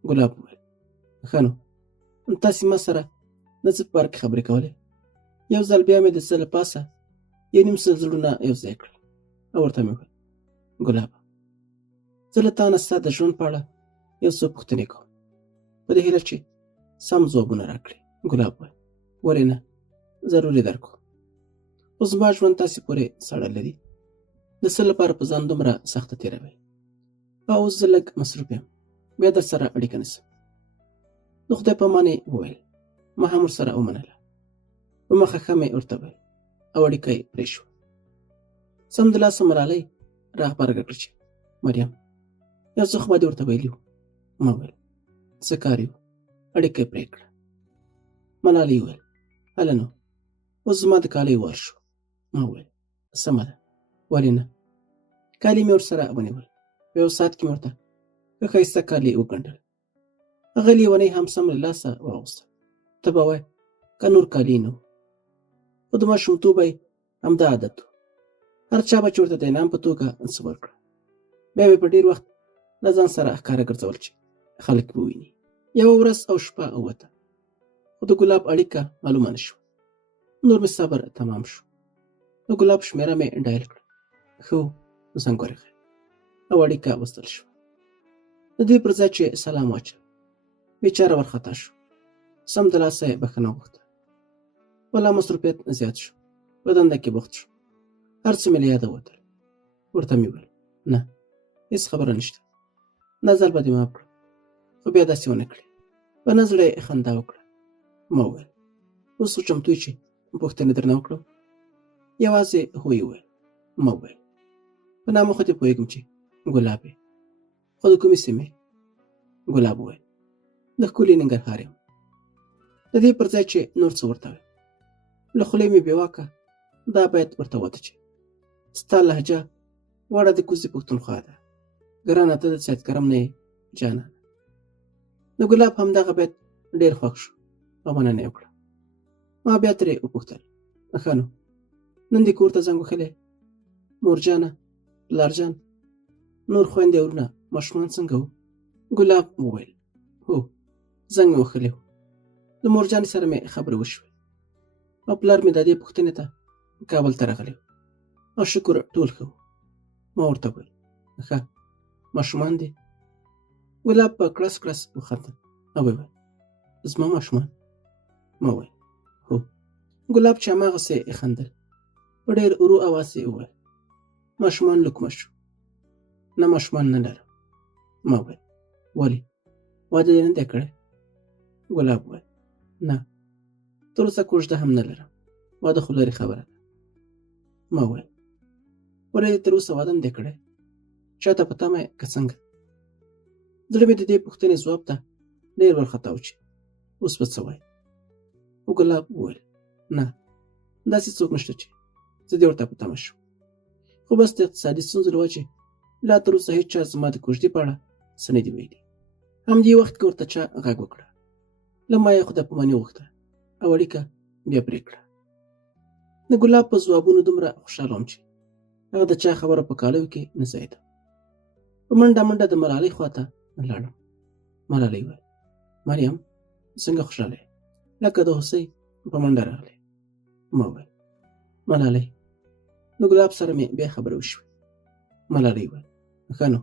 ګلاب وویل ښه نو تاسې ما سره د څه په باره کې خبرې کولې یو ځل بیا مې د څه له پاسه یو نیم سل زړونه یو ځای کړل او ورته مې وویل ګلاب زه له تا نه ستا د ژوند په اړه یو څو پوښتنې کوم په دې هیله چې سم ځوابونه راکړې ګلاب وویل ولې نه ضرور یې درکړو خو زما ژوند تاسې پورې څاړه لري د څه لپاره په ځان دومره سخته تېروئ او اوس زه لږ مصروف یم بیا در سره اړیکه نیسم د خدای په امان یې وویل ما هم ورسره ومنله په مخه ښه مې ورته ویل او اړیکه یې پرې شوه سمدلاسه ملالۍ راغبرګه کړه چې مریم یو څه خو ما دې ورته ویلي وو ما ویل څه کار یو اړیکه یې پرې کړه ملالۍ وویل هله نو اوس زما د کالیو وار شو ما وویل سمه ده ولې نه کالي مې ورسره ونیول په یو ساعت کې مې ورته ښه ښایسته کالي وګنډل هغه لیونۍ هم سم له لاسه واغوستل ته به وایې که نور کالي نه وو خو د ماشومتوبه یې همدا عادت و هر چا به چې ورته د انعام په توګه څه ورکړه بیا به یې په ډېر وخت له ځان سره ښکاره ګرځول چې خلک به وویني یوه ورځ او شپه ووته خو د ګلاب اړیکه معلومه نه شوه نور مې صبر تمام شو د ګلاب شمېره مې ډایل کړه ښه زنګ ورغی او اړیکه وصل شوه د دې پر ځای چې سلام واچوي بېچاره وارخطا شو سمدلاسه یې بښنه وغوښته ولا مصروفیت زیات شو په دنده کې بوخت شو هر څه مې له یاده ووتل ورته مې وویل نه هېڅ خبره نشته دا ځل به دې معاف کړم خو بیا داسې ونه کړې په نه زړه یې خندا وکړه ما وویل اوس خو چمتو یې چې پوښتنې درنه وکړم یوازې هو یې وویل ما وویل په نامه خو دې پوهېږم چې ګلاب یې خو د کومې سیمې ګلاب وویل د ښکلي ننګرهار یم د دې پر ځای چې نور څه ورته ویل له خولې مې بېواکه دا باید ورته وته چې ستا لهجه واړه د کوزې پښتونخوا ده. ګرانه ته د سید کرم نه یې جانانه. د ګلاب همدغه بیت ډېر خوښ شو او مننه یې وکړه. ما بیا ترې وپوښتل ښه نو نن دې کور ته زنګ وهلی؟ مورجانه، پلارجان، نور خویندې ورونه ماشومان څنګه وو؟ ګلاب وویل هو زنګ مې وهلی و. له مورجانې سره مې خبرې وشوې او پلار مې د دې پوښتنې ته کابل ته راغلی و او شکر ټول ښه و. ما ورته وویل ښه ماشومان دي؟ ګلاب په کړس کړس وخندل او وویل زما ماشومان؟ ما وویل هو. ګلاب چې هماغسې خندل په ډېر ورو اواز یې وویل ماشومان لوکمه شو. نه ماشومان نه لرم. ما وویل ولې واده دې نه دی کړی؟ ګلاب وویل نه تر اوسه کوژده هم نه لرم. واده خو لرې خبره ده. ما وویل ولې دې تر اوسه واده نه دی کړی؟ چاته په تمه یې که څنګه؟ زړه مې د دې پوښتنې ځواب ته ډېر وارخطا و چې اوس به څه وایي. خو ګلاب وویل نه داسې څوک نشته چې زه دې ورته په تمه شم. خو بس د اقتصادي ستونزو له وجې لا تر اوسه هېچ چا زما د کوژدې په اړه څه نه دي ویلي. همدې وخت کې ورته چا غږ وکړه. له ما یې خدای پاماني وغوښته او اړیکه بیا پرې کړه. د ګلاب په ځوابونو دومره خوشحاله وم چې هغه د چا خبره په کالیو کې نه ځایېدم. په منډه منډه د ملالۍ خواته لاړم. ملالۍ وویل مریم څنګه خوشحاله یې؟ لکه د هوسۍ په منډه راغلی. ما وویل ملالۍ. د ګلاب سره مې بیا خبرې وشوې. ملالۍ وویل ښه نو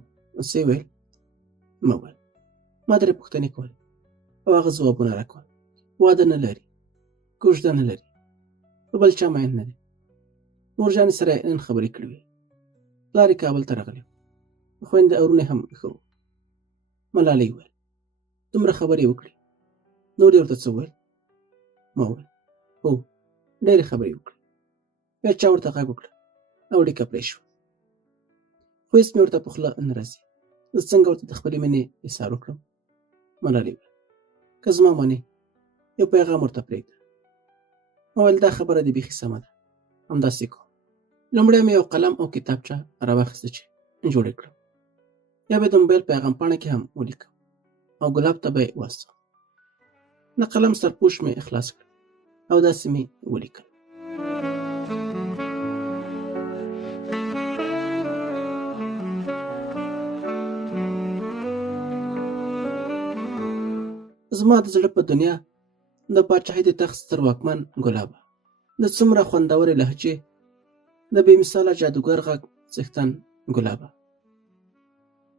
څه یې ویل؟ ما وویل ما ترې پوښتنې کولې او هغه ځوابونه راکول. واده نه لري، کوژده نه لري، په بل چا مین نه دی. مورجانې سره یې نن خبرې کړې وې. پلار یې کابل ته راغلی و. خویندې او ورونه هم ښه وو. ملالۍ وویل دومره خبرې وکړې نور یې ورته څه وویل؟ ما وویل هو ډېرې خبرې وکړې. بیا چا ورته غږ وکړه او اړیکه پرې شوه. خو هېڅ مې ورته په خوله نه راځي. زه څنګه ورته د خپلې مینې اظهار وکړم؟ ملالۍ وویل که زما منې یو پیغام ورته پرېږده. ما ویل دا خبره دې بیخي سمه ده. همداسې کوم. لومړی مې یو قلم او کتابچه راواخیسته چې جوړ یې کړم. یا به د موبایل پیغام پاڼه کې هم ولیکم او ګلاب ته به یې واستوم. د قلم سرپوش مې خلاص کړ او داسې مې ولیکل زما د زړه په دنیا د پاچاهۍ د تخت ستر واکمن ګلابه، د څومره خوندورې لهجې، د بې مثاله جادوګر غږ څښتن ګلابه.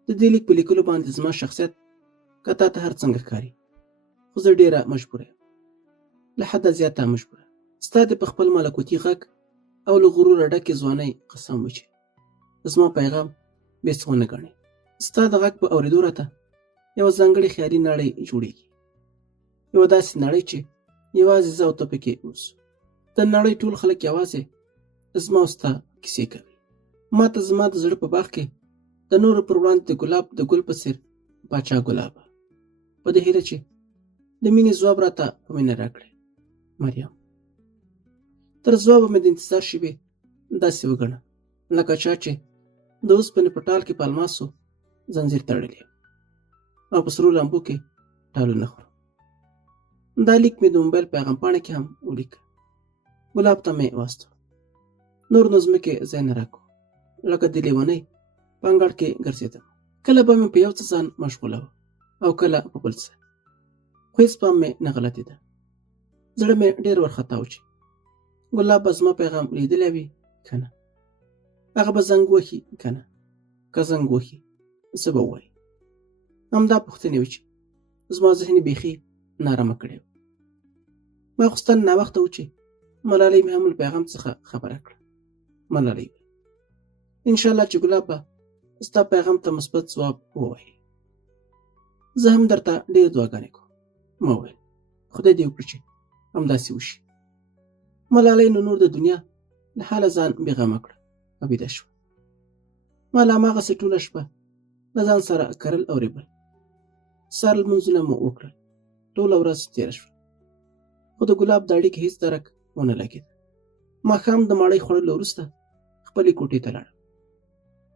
د دې لیک په لیکلو باندې زما شخصیت که تا ته هر څنګه ښکاري، خو زه ډېره مجبوره یم، له حده زیاته مجبوره. ستا د په خپل ملکوتي غږ او له غروره ډکې ځوانۍ قسم وچی زما پیغام بې څه ونه ګڼې. ستا د غږ په اورېدو راته یوه ځانګړې خیالي نړۍ جوړېږي، یوه داسې نړۍ چې یوازې زه او ته پکې اوسو. د نړۍ ټول خلک یوازې زما او ستا کیسې کوي. ما ته زما د زړه په باغ کې د نورو پر وړاندې د ګلاب د ګل په څېر پاچا ګلابه، په دې هیله چې د مینې ځواب راته په مینه راکړې. مریم. تر ځوابه مې د انتظار شېبې داسې وګڼه لکه چا چې د اوسپنې په ټال کې په الماسو زنځیر تړلی او په سرو لامبو کې ټالونه خورم. دا لیک مې د موبایل پیغام پاڼه کې هم ولیکه. ګلاب ته مې واستو. نور نو ځمکې ځای نه راکړو، لکه د لیونۍ په انګړ کې ګرځېدم. کله به مې په یو څه ځان مشغوله او کله په بل څه، خو هېڅ پام مې نه غلطېده. زړه مې ډېر وارخطا و چې ګلاب به زما پیغام لیدلی وي که نه، هغه به زنګ وهي که نه، که زنګ وهي څه به ووایي. همدا پوښتنې وې چې زما ذهن بیخي نارامه کړی و. ماخوستن ناوخته و چې ملالۍ مې هم له پیغام څخه خبره کړه. ملالۍ وویل انشاءالله چې ګلاب به ستا پیغام ته مثبت ځواب ووایي. زه هم درته ډېرې دعاګانې کوم. ما وویل خدای دې وکړي چې همداسې وشي. ملالۍ نو نور د دنیا له حاله ځان بېغمه کړه او بیده شوه. ما له هماغسې ټوله شپه له ځان سره کرل او ریبل. سهار لمونځونه مو وکړل. ټوله ورځ تېره شوه، خو د ګلاب د اړیکې هېڅ درک ونه لګېد. ماښام د ماړۍ خوړلو وروسته خپلې کوټې ته لاړم.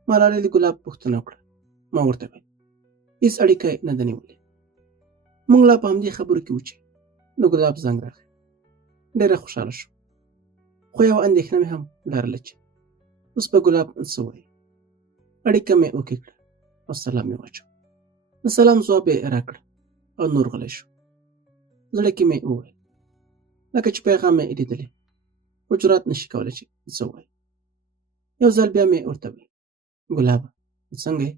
ملالۍ د ګلاب پوښتنه وکړه. ما ورته وویل هېڅ اړیکه یې نه ده نیولې. موږ لا په همدې خبرو کې وو چې د ګلاب زنګ راغی. ډېره خوشحاله شوم، خو یوه اندېښنه مې هم لرله چې اوس به ګلاب څه وایي. اړیکه مې اوکې کړه او سلام مې واچاوه. د سلام ځواب یې راکړ او نور غلی شو. زړه کې مې وویل لکه چې پیغام مې لیدلی، خو جرات نشي کولی چې څه ووایي. یو ځل بیا مې ورته وویل ګلابه څنګه یې؟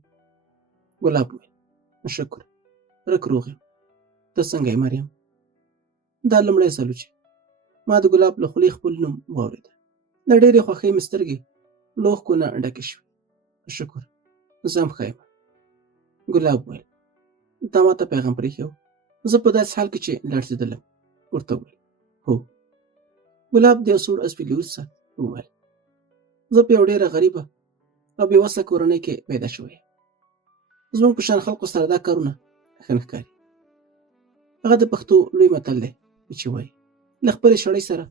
ګلاب وویل شکر رک روغ یم، ته څنګه یې مریم؟ دا لومړی ځل و چې ما د ګلاب له خولې خپل نوم واورېده. د ډېرې خوښۍ مې سترګې له اوښکو نه ډکې شوې. شکر زه هم ښه یم. ګلاب وویل تا ما ته پیغام پرېښی و، زه په داسې حال کې چې لړزېدلم. ورته وویل هو. ګلاب د یو سوړ اسویلي وروسته وویل زه په یو ډېره غریبه او بېوسه کورنۍ کې پیدا شوی یم. زموږ په شان خلکو سره دا کارونه ښه نه ښکاري. هغه د پښتو لوی متل دی چې وایي له خپلې شړۍ سره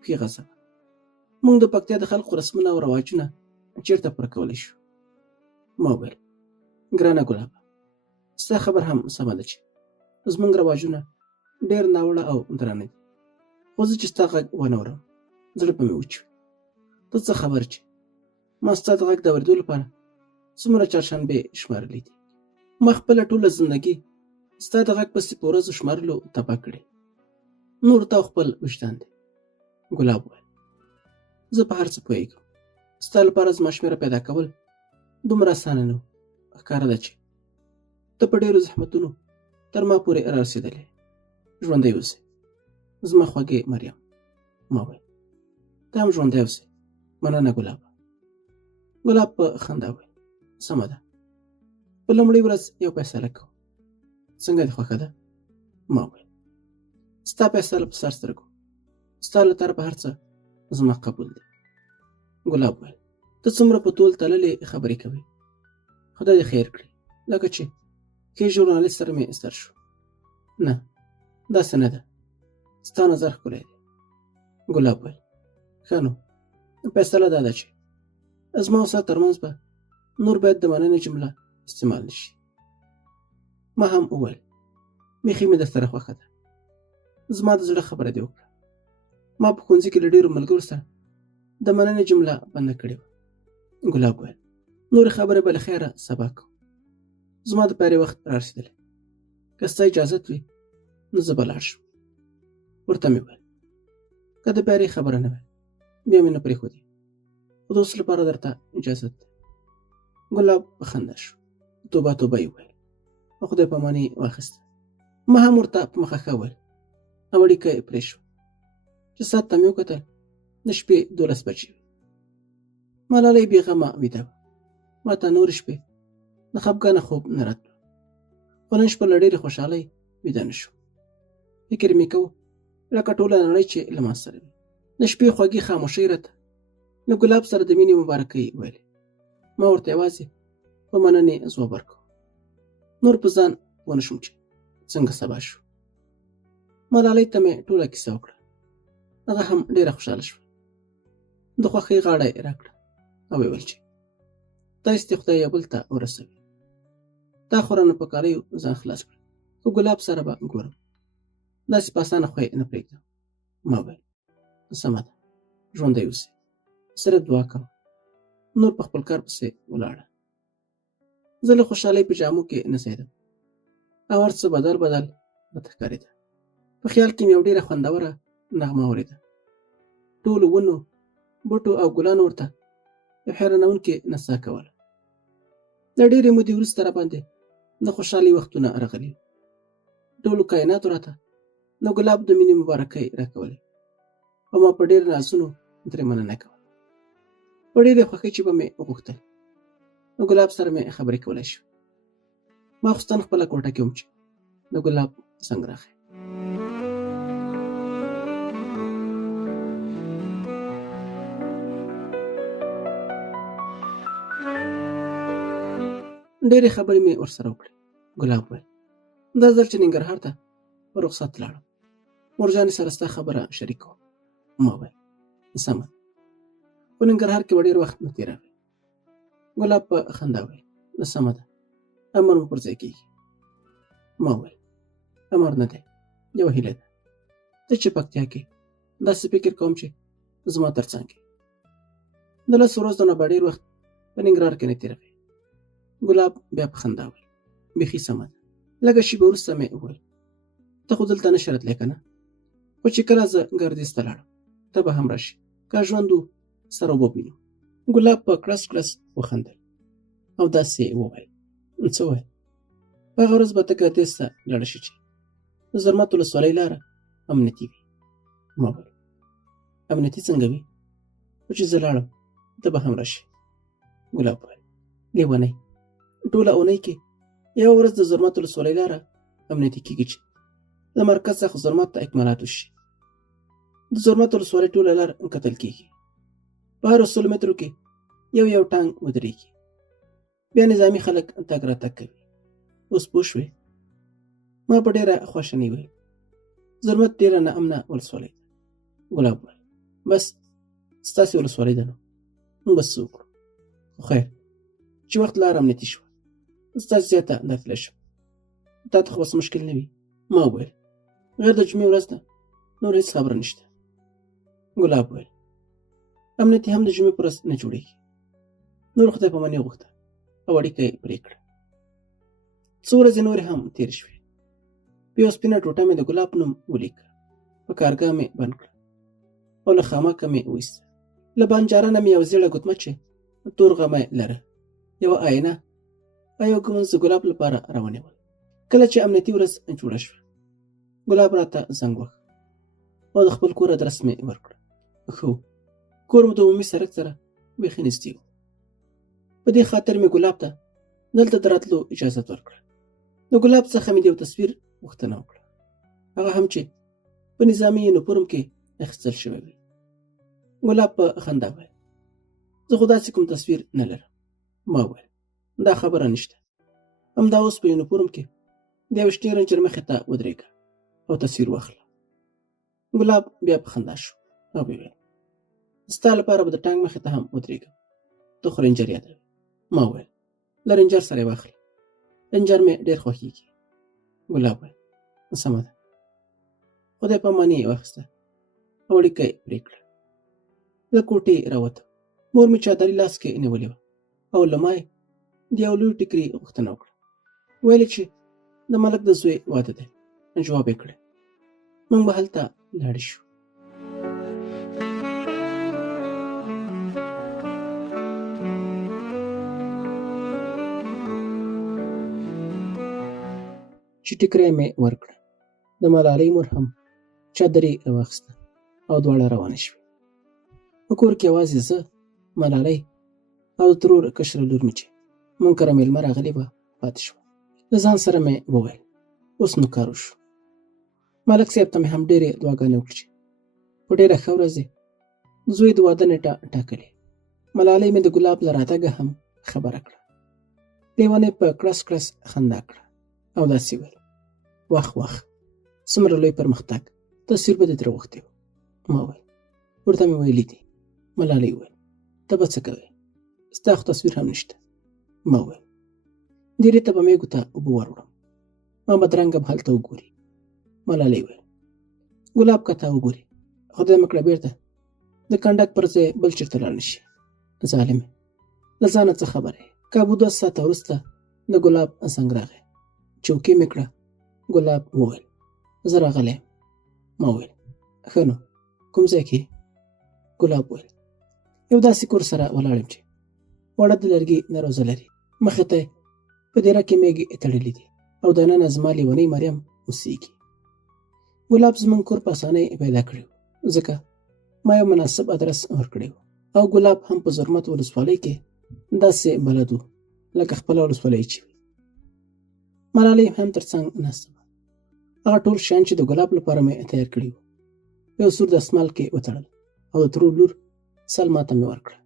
پښې غځوه. موږ د پکتیا د خلکو رسمونه او رواجونه چېرته پوره کولی شو؟ ما وویل ګرانه ګلابه ستا خبر هم سمه ده چې زموږ رواجونه ډېر ناوړه او درانه دي، خو زه چې ستا غږ ونه اورم زړه به مې وچوي. ته څه خبر چې ما ستا د غږ د اورېدو لپاره څومره چهارشنبې شمارلې دي. ما خپله ټوله زندګي ستا د غږ پسې په ورځو شمارلو تباه کړې. نور تا خپل وجدان دی. ګلاب وویل زه په هر څه پوهېږم. ستا لپاره زما شمېره پیدا کول دومره اسانه نه و. ښکاره ده چې ته په ډېرو زحمتونو تر ما پورې رارسېدلې. ژوندی اوسې زما خوږې مریم. ما وویل ته هم ژوندی اوسې. مننه ګلابه. ګلاب په خندا وویل سمه ده، په لومړۍ ورځ یو فیصله کوو. څنګه دې خوښه ده؟ ما وویل ستا فیصله په سر سترګو، ستا له طرفه هر څه زما قبول دی. ګلاب وویل ته څومره په تول تللې خبرې کوې. خدای دې خیر کړي. لکه چې ښې ژورنالست سره مې ستر شو. نه داسې نه ده، ستا نظر ښکلی دی. ګلاب وویل ښه نو فیصله دا ده چې زما او ستا ترمنځ به نور باید د مننې جمله استعمال نشي. ما هم وویل بیخي مې درسره خوښه ده. زما د زړه خبره دې وکړه. ما په ښوونځي کې له ډېرو ملګرو سره د مننې جمله بنده کړې وه. ګلاب وویل نورې خبرې به له خیره سبا کوو. زما د پیاري وخت رارسېدلی. که ستا اجازت وي نو زه به لاړ شم. ورته مې وویل که د پیاري خبره نه وای بیا مې نه پرېښودې، خو د اوس لپاره درته اجازت ده. ګلاب په خندا شو. توبه توبه یې وویل او خدای په امان یې واخیسته. ما هم ورته په مخه ښه وویل او اړیکه یې پرې شوه. چې ساعت ته مې وکتل د شپې 12 بجې وې. ملالۍ بېغمه ویده وه. ما ته نورې شپې د خفګانه خوب نه راتلو، خو نن شپه له ډېرې خوشحالۍ ویده نه شوم. فکر مې کوو لکه ټوله نړۍ چې له ما سره وي. د شپې خوږې خاموشۍ راته له ګلاب سره د مینې مبارکۍ ویلې. ما ورته یوازې په مننې ځواب ورکړ. نور په ځان پوه نه شوم چې څنګه سبا شو. ملالۍ ته مې ټوله کیسه وکړه. هغه هم ډېره خوشحاله شوه. د خوښۍ غاړه یې راکړه او ویې ویل چې داسې دې خدای یو بل ته ورسوي. تا خو رانه په کاریو ځان خلاص کړه، خو ګلاب سره به ګورم. داسې په اسانه خو یې نه پرېږدم. ما وویل سمه ده ژوندی اوسې، صرف دعا کوه. نور په خپل کار پسې ولاړه. زه له خوشحالۍ په جامو کې نڅېدم او هر څه بدل بدل راته ښکارېده. په خیال کې مې یو ډېره خوندوره نغمه اورېده. ټولو ونو بوټو او ګلانو ورته یو حیرانوونکې نڅا کوله. د ډېرې مودې وروسته راباندې د خوشحالۍ وختونه راغلي. ټولو کایناتو راته د ګلاب د مینې مبارکۍ راکولې او ما په ډېر نازونو ترې مننه کوله. په ډېرې خوښۍ چې به مې وغوښتل د ګلاب سره مې خبرې کولی شوې. ماخوستن خپله کوټه کې وم چې د ګلاب زنګ راغی. ډېرې خبرې مې ورسره وکړې. ګلاب وویل دا ځل چې ننګرهار ته په رخصت لاړم، مورجانې سره ستا خبره شریکوم. ما وویل سمه، په ننګرهار کې به ډېر وخت نه تېروې. ګلاب په خندا وویل: نو سمه ده، امر مو پر ځای کېږي. ما وویل: امر نه دی، یوه هیله ده. ته چې پکتیا کې داسې فکر کوم چې زما تر څنګ یې. د 10 ورځو نه به ډېر وخت په ننګرهار کې نه تېروې. ګلاب بیا په خندا وویل: بیخي سمه ده. لږه شېبه وروسته مې وویل: ته خو دلته نشې راتلی که نه؟ خو چې کله زه ګردیز ته لاړم ته به هم راشې، که ژوند و سره وبینو. ګلاب په کړس کړس وخندل او داسې وویل: څه وایې؟ په هغه ورځ به ته ګردیز ته لاړه شې چې د زرمت ولسوالۍ لاره امنیتي وي. ما وویل: امنیتي څنګه وي؟ خو چې زه لاړم ته به هم راشې. ګلاب وویل: لیونی، ټوله اونۍ کې یوه ورځ د زرمت ولسوالۍ لاره امنیتي کېږي چې له مرکز څخه زرمت ته اکمالات وشي. د زرمت ولسوالۍ ټوله لار کتل کېږي. په هرو 100 مترو کې یو ټانک ودرېږي. بیا نظامي خلک تګ راتګ کوي. اوس پوه شوې؟ ما په ډېره خواشینۍ وویل: زرمت ډېره ناامنه ولسوالۍ ده. ګلاب وویل: بس ستاسې ولسوالۍ ده نو موږ به څه وکړو؟ خو خیر چې وخت لار امنیتي شوه ستاسې زیاته درتلی شم. تا ته خو اوس مشکل نه وي؟ ما وویل: غیر د جمعې ورځ ده، نور هېڅ خبره نشته. ګلاب وویل: امنیتي هم د جمعې په ورځ نه جوړېږي. نور خدای پاماني وغوښته او اړیکه یې پرې کړه. څو ورځې نورې هم تېرې شوې. په یوه سپینه ټوټه مې د ګلاب نوم ولیکه. په کارګاه مې بند کړه او له خامکه مې وایسته. له بانجاره نه مې یو زیړه ګوتمچې تور غمی لره، یوه آینه او یو ګمنځ د ګلاب لپاره راونیول. کله چې امنیتي ورځ جوړه شوه ګلاب راته زنګ وکړ او د خپل کور ادرس مې ورکړ. ښه و، کور مو د عمومي سړک سره بیخي نږدې و. په دې خاطر مې ګلاب ته دلته د راتلو اجازت ورکړه. د ګلاب څخه مې د یو تصویر غوښتنه وکړه، هغه هم چې په نظامي یونیفورم کې اخیستل شوی وي. ګلاب په خندا وویل: زه خو داسې کوم تصویر نه لرم. ما وویل: دا خبره نشته، همدا اوس په یونیفورم کې د یو شنې رنجر مخې ته ودرېږه او تصویر واخله. ګلاب بیا په خندا شو او وویل: ستا لپاره به د ټانک مخې ته هم ودرېږم، ته خو رنجر یادوې. ما وویل: له رنجر سره یې واخله، رنجر مې ډېر خوښېږي. ګلاب وویل: سمه ده. خدای پاماني یې واخیسته او اړیکه یې پرې کړه. له کوټې راووتم. مور مې چادري لاس کې نیولې وه او له ما یې د یو لوی ټیکري غوښتنه وکړه. ویل چې د ملک د زوی واده دی. جواب یې کړی. موږ به هلته لاړې شو. چې ټیکری مې ورکړه، د ملالۍ مور هم چادري راواخیسته او دواړه روانې شوې. په کور کې یوازې زه، ملالۍ او د ترور کشره لور مې چې موږ کره مېلمه راغلې وه پاتې شوه. له ځان سره مې وویل: اوس نو کار وشو. ملک صاحب ته مې هم ډېرې دعاګانې وکړې چې په ډېره ښه ورځ یې زوی د واده نېټه ټاکلې. ملالۍ مې د ګلاب له راتګه هم خبره کړه. لیونۍ په کړس کړس خندا کړه او داسې ویل: واخ څومره لوی پرمختګ، تصویر به دې ترې غوښتی و. ما وویل: ورته مې ویلي دي. ملالۍ وویل: ته به څه کوې؟ ستا خو تصویر هم نشته. ما وویل: ډېرې ته به مېږو ته اوبه وروړم، ما بدرنګه به هلته وګوري. ملالۍ وویل: ګلاب که ته وګوري خدای مه کړه بېرته د کنډک پر ځای بل چېرته لاړ نه شي. ظالمې، له ځانه څه خبره یې؟ کابو 2 ساعته وروسته د ګلاب زنګ راغی. چوکۍ مې کړه. ګلاب وویل: زه راغلی یم. ما وویل: ښه نو کوم ځای کې؟ ګلاب وویل: یو داسې کور سره ولاړ یم چې واړه د لرګي دروازه لري، مخې ته یې په دیره کې میږې تړلې دي او دننه زما لیونۍ مریم اوسېږي. ګلاب زموږ کور په اسانۍ پیدا کړی و، ځکه ما یو مناسب ادرس ورکړی و او ګلاب هم په زرمت ولسوالۍ کې داسې بلد و لکه خپله ولسوالۍ چې وي. ملالۍ هم تر څنګ ناسته وه. هغه ټول شیان چې د ګلاب لپاره مې تیار کړي وو په یو سور دستمال کې وتړل او د ترور لور سلما ته مې ورکړه.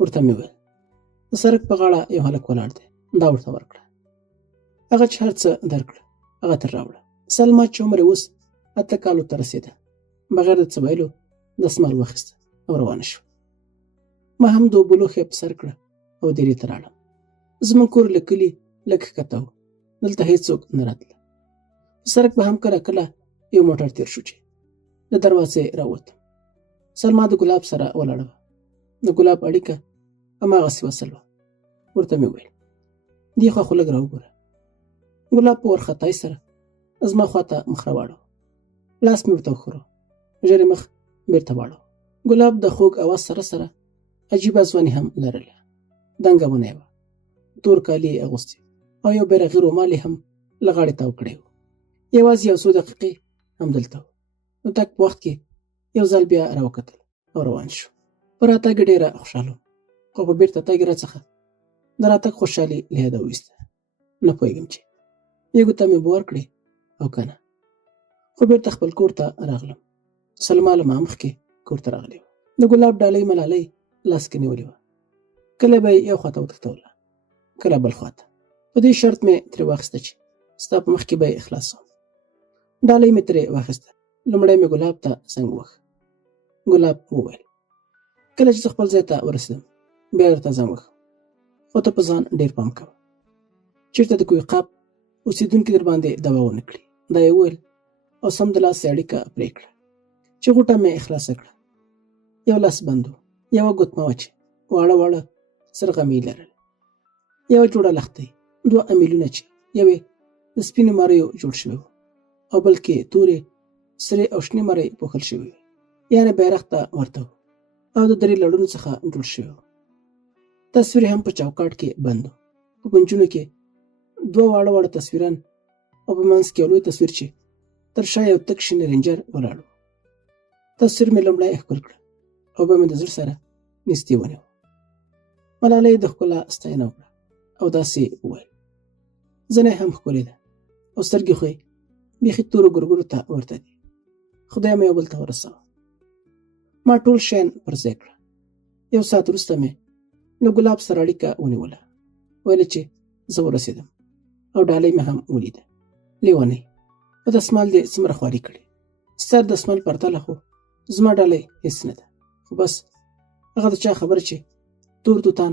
ورته مې وویل: د سړک په غاړه یو هلک ولاړ دی، دا ورته ورکړه. هغه چې هر څه درکړه هغه تر راوړه. سلما چې عمر یې اوس 8 کالو ته رسېده بغیر د څه ویلو دستمال واخیسته او روانه شوه. ما هم د اوبو لوښی په سر کړه او دیرې ته راړم. زموږ کور له کلي لږ ښکته و. دلته هېڅوک نه راتله. په سړک به هم کله کله یو موټر تېر شو چې له دروازې راووتم. سلما د ګلاب سره ولاړه وه. د ګلاب اړیکه هماغسې وصل وه. ورته مې وویل دې خوا خو لږ راوګوره. ګلاب په وارخطایۍ سره زما خواته مخ راواړو. لاس مې ورته وښوراوه. ژر یې مخ بېرته واړو. ګلاب د خوږ اواز سره سره عجیبه ځواني هم لرله. دنګه ونه یې وه. تور کالي یې اغوستي او یو بیرغي رومال یې هم له غاړې تاو کړی و. یوازې یو څو دقیقې همدلته و. نو تګ په وخت کې یو ځل بیا راوکتل او روان شو. په راتګ یې ډېره خوشحاله وم، خو په بېرته تګ یې راڅخه د راتګ خوشحالي له یاده وایسته. نه پوهېږم چې یږو ته مې به ورکړې او که نه، خو بېرته خپل کور ته راغلم. سلما له ما مخکې کور ته راغلې وه. د ګلاب ډالۍ ملالۍ لاس کې نیولې وه. کله به یې یو خواته وتښتوله، کله بل خواته. په دې شرط مې ترې واخیسته چې ستا په مخ کې به یې خلاصوم. ډالۍ مې ترې واخیسته. لومړی مې ګلاب ته زنګ ووهه. ګلاب وویل کله چې زه خپل ځای ته ورسېدم بیا درته زنګ وهم، خو ته په ځان ډېر پام کوه، چېرته د کوی قاب اوسېدونکي در باندې دوا ونه کړي. دا یې وویل او سمدلاسه یې اړیکه پرې کړه چې غوټه مې خلاصه کړه. یو لاس بند و، یوه ګوتمه وه چې واړه واړه سرغمې یې لرل، یوه جوړه لښتۍ، دوه امیلونه چې یو یې د سپینو مریو جوړ شوی و او بل کې تورې، سرې او شنې مرۍ پوښل شوې وې، یعنې بیرغ ته ورته و او د درې لړونو څخه جوړ شوی و. تصویر هم په چوکاټ کې بند و. په کونجونو کې دوه واړه واړه تصویران او په منځ کې یو لوی تصویر چې تر شا یو تک شین رینجر ولاړ و. تصویر مې لومړی ښکل کړه او بیا مې د زړه سره نږدې ونیو. ملالۍ د ښکلا ستاینه وکړه او داسې وویل زنه هم ښکلې ده او سترګې خو یې بیخي تورو ګرګرو ته ورته دي. خدای مې یو بل ته ورسوه. ما ټول شیان پر ځای کړه. یو ساعت وروسته مې له ګلاب سره اړیکه ونیوله. ویل چې زه ورسېدم او ډالۍ مې هم ولیده. لیونۍ، په دسمال دې څومره خواري کړې. ستا د دسمال پرتله خو زما ډالۍ هېڅ نه ده. خو بس هغه د چا خبره چې تور توتان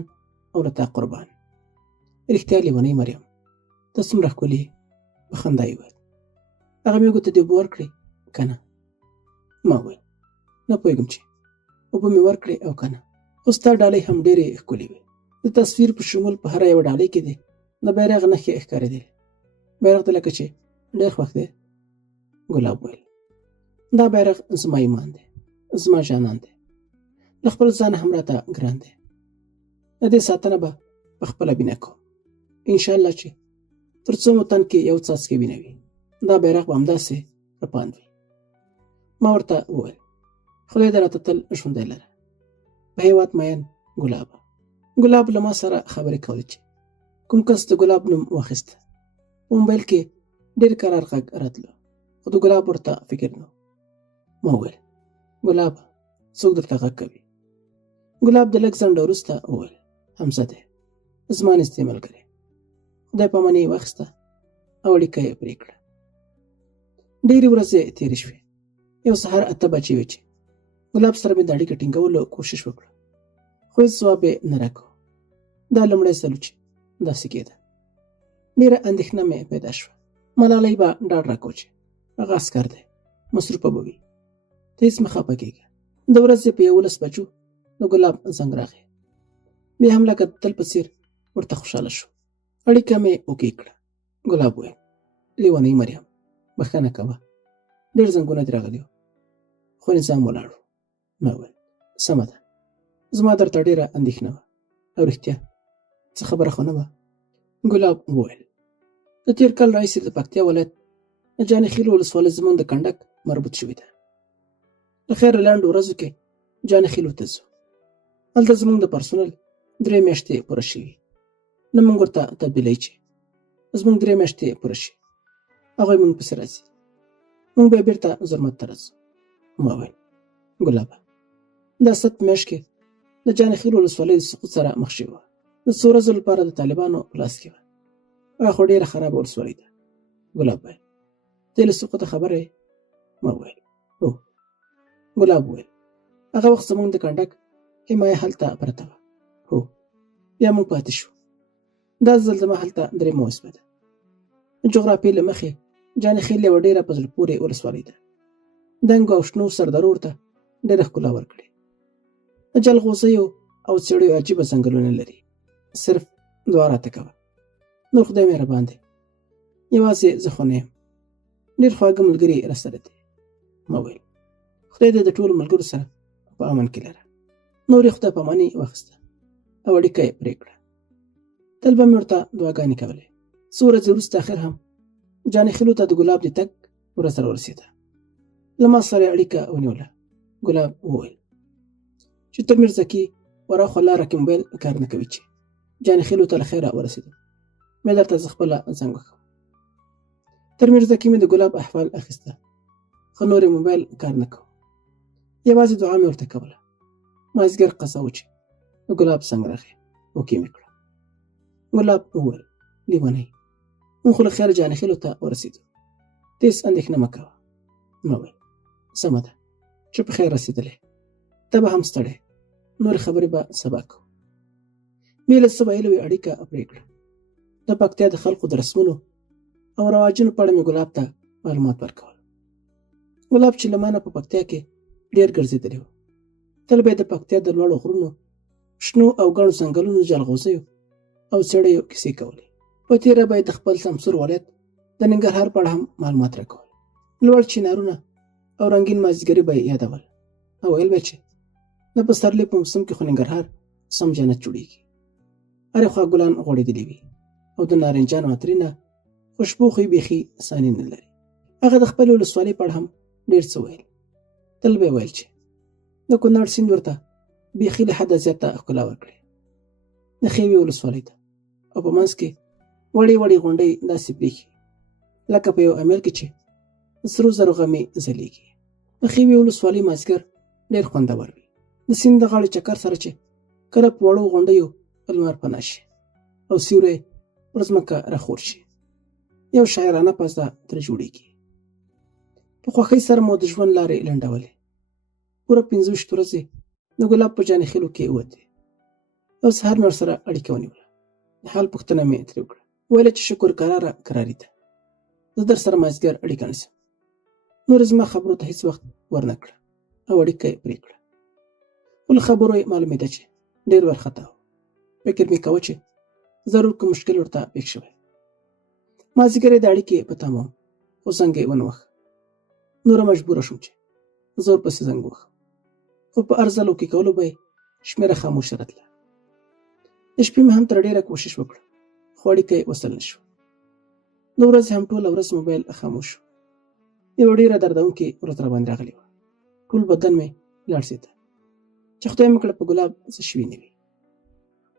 او له تا قربان. رښتیا لیونۍ مریم، ته څومره ښکلې یې. په خندا یې وویل هغه مې ګوته دې اوبه ورکړې که نه؟ ما وویل نه پوهېږم چې اوبه مې ورکړې او که نه، خو ستا ډالۍ هم ډېرې ښکلې وې. د تصویر په شمول په هره یوه ډالۍ کې دې د بیرغ نښې ښکارېدلې. بیرغ ته لکه چې ډېر خوښ دی. ګلاب وویل دا بیرغ زما ایمان دی، زما جانان دی، له خپل ځانه هم راته ګران دی. د دې ساتنه به په خپله وینه کوم. انشاءالله چې تر څو مو تن کې یو څاڅکی وینه وي دا بیرغ به همداسې رپاند وي. ما ورته وویل خدای دې راته تل ژوندی لره. په هېواد مین ګلاب. ګلاب له ما سره خبرې کولې چې کوم کس د ګلاب نوم واخیسته. په موبایل کې ډېر کرار غږ راتلو، خو د ګلاب ورته فکر نه و. ما وویل ګلاب څوک درته غږ کوي؟ ګلاب د لږ ځنډه وروسته وویل حمزه دی، زما نږدې ملګری. خدای په امان یې واخیسته او اړیکه یې پرې کړه. ډېرې ورځې تېرې شوې. یو سهار 8 بجې وې چې ګلاب سره مې د اړیکې ټینګولو کوشش وکړه، خو هېڅ ځواب یې نه راکړ. دا لومړی ځل و چې داسې کېده. ډېره اندېښنه مې پیدا شوه. ملالۍ به ډاډ راکړ چې هغه عسکر دی، مصروفه به وي. ته هېڅ مه خفه کېږه. د ورځې په 11 بجو د ګلاب زنګ راغی. بیا هم لکه تل په څېر ورته خوشحاله شو. اړیکه مې اوکې کړه. ګلاب وویل لیونۍ مریم، بښنه کوه، ډېر زنګونه دې راغلي وو خو نظام ولاړ و. ما وویل سمه ده، زما درته ډېره اندېښنه وه او رښتیا څه خبره خو نه وه. ګلاب وویل د تېر کال راهیسې د پکتیا ولایت د جاني خیل ولسوالۍ زموږ د کنډک مربوط شوې ده. د خیره لنډو ورځو کې جاني خیلو ته ځو. هلته زموږ د پرسونل 3 میاشتې پوره شوي. نه موږ ورته تبدیلوي چې زموږ 3 میاشتې پوره شي، هغوی موږ پسې راځي. موږ به بېرته زرمت ته راځو. ما وویل ګلابه دا 7 میاشت کې د جاني خیل ولسوالۍ د سقوط سره مخ شوې وه. د څو ورځو لپاره د طالبانو په لاس کې وه. هغه خو ډېره خرابه ولسوالۍ ده. ګلاب وویل ته له سقوطه خبره یې؟ ما وویل هو. ګلاب وویل هغه وخت زموږ د کنډک حمایه هلته پرته وه. هو. بیا موږ پاتې شو. دا ځل زما هلته درېیمه وظیفه ده. جغرافیې له مخې جان خیل یوه ډېره په زړه پورې ولسوالۍ ده. دنګو او شنو سردرو ورته ډېره ښکلا ورکړې. د جلغوزیو او څېړیو عجیبه ځنګلونه لري. صرف دعا راته کوه. نور خدای مهربان دی. یوازې زه خو نه یم. ډېر خواږه ملګري راسره دي. ما ویل خدای دې د ټولو ملګرو سره په امن کې لره. نور یې خدای پاماني واخیسته او اړیکه یې پرې کړه. تل به مې ورته دعاګانې کولې. څو ورځې وروسته اخر هم جانې خیلو ته د ګلاب د تګ ورځ راورسېده. له ما سره یې اړیکه ونیوله. ګلاب وویل چې تر میرزکي وراخوا لاره کې موبایل کار نه کوي چې جانې خیلو ته له خیره ورسېدم. مې درته زه خپله زنګ وکړم. تر میرزکي مې د ګلاب احوال اخیسته، خو نور یې موبایل کار نه کوه. یوازې دعا مې ورته کوله. مازدیګر قضا و چې د ګلاب څنګ راغی. اوکې مې کړه. ګلاب وویل لیونی، موږ خو له خیره جانې خیلو ته ورسېدو. ته هېڅ اندېښنه مه کوه. ما ویل سمه ده چې په خیر رسېدلی. ته به هم ستړی، نورې خبرې به سبا کوو. بې له څه ویلو یې اړیکه پرې کړه. د پکتیا د خلکو د رسمونو او رواجونو په اړه مې ګلاب ته معلومات ورکول. ګلاب چې له ما نه په پکتیا کې ډېر ګرځېدلی و. تل به یې د پکتیا د لوړو غرونو، شنو او ګڼو ځنګلونو، جلغوزیو او څېړیو کیسې کولې. په تېره به یې د خپل سمسور ولایت د ننګرهار په اړه هم معلومات راکول. لوړ چنارونه او رنګین مازدیګري به یې یادول او ویل به چې د پسرلي په موسم کې خو ننګرهار سم جنت جوړېږي. هرې خوا ګلان غوړېدلي وي او د نارنجانو عطرینه خوشبو خو یې بیخي ثاني نه لري. هغه د خپلې ولسوالۍ په اړه هم ډېر څه ویل. تل به یې ویل چې د کونړ سیند ورته بیخي له حده زیاته ښکلا ورکړې. د خیوې ولسوالۍ ته او په منځ کې وړې وړې غونډۍ داسې پرېښي لکه په یو امیل کې چې د سرو زرو غمې ځلېږي. د خیوې ولسوالۍ مازدیګر ډېر خوندور وي. د سیند د غاړې چکر سره چې کله په وړو غونډیو لمر پناه شي او سیوری پر ځمکه راخور شي، یو شاعرانه فضا ترې جوړېږي. په خوښۍ سره مو د ژوند لارې لنډولې. پوره 25 ورځې د ګلاب په جانې خیلو کې ووتې. یو سهار مې ورسره اړیکه ونیوله. د حال پوښتنه مې ترې وکړه. ویله چې شکر کراري ده، زه در سره مازدیګر اړیکه نیسم. نور زما خبرو ته هېڅ وخت ورنه کړه او اړیکه یې پرې کړه. خو له خبرو یې معلومېده چې ډېر وارخطا و. فکر مې کوه چې ضرور کوم مشکل ورته پېښ شوی. مازدیګر یې د اړیکې په تمه وم، خو زنګ یې ونه وهه. نوره مجبوره شوم چې زه ورپسې زنګ ووهم، خو په ارزلو کې کولو به یې شمېره خاموشه راتله. د شپې مې هم تر ډېره کوشش وکړه، خو اړیکه یې وصل نه شوه. د ورځې هم ټوله ورځ موبایل خاموش شو. یوه ډېره دردونکې ورځ راباندې راغلې وه. ټول بدن مې لړزېده چې خدای مې کړه په ګلاب څه شوي نه وي.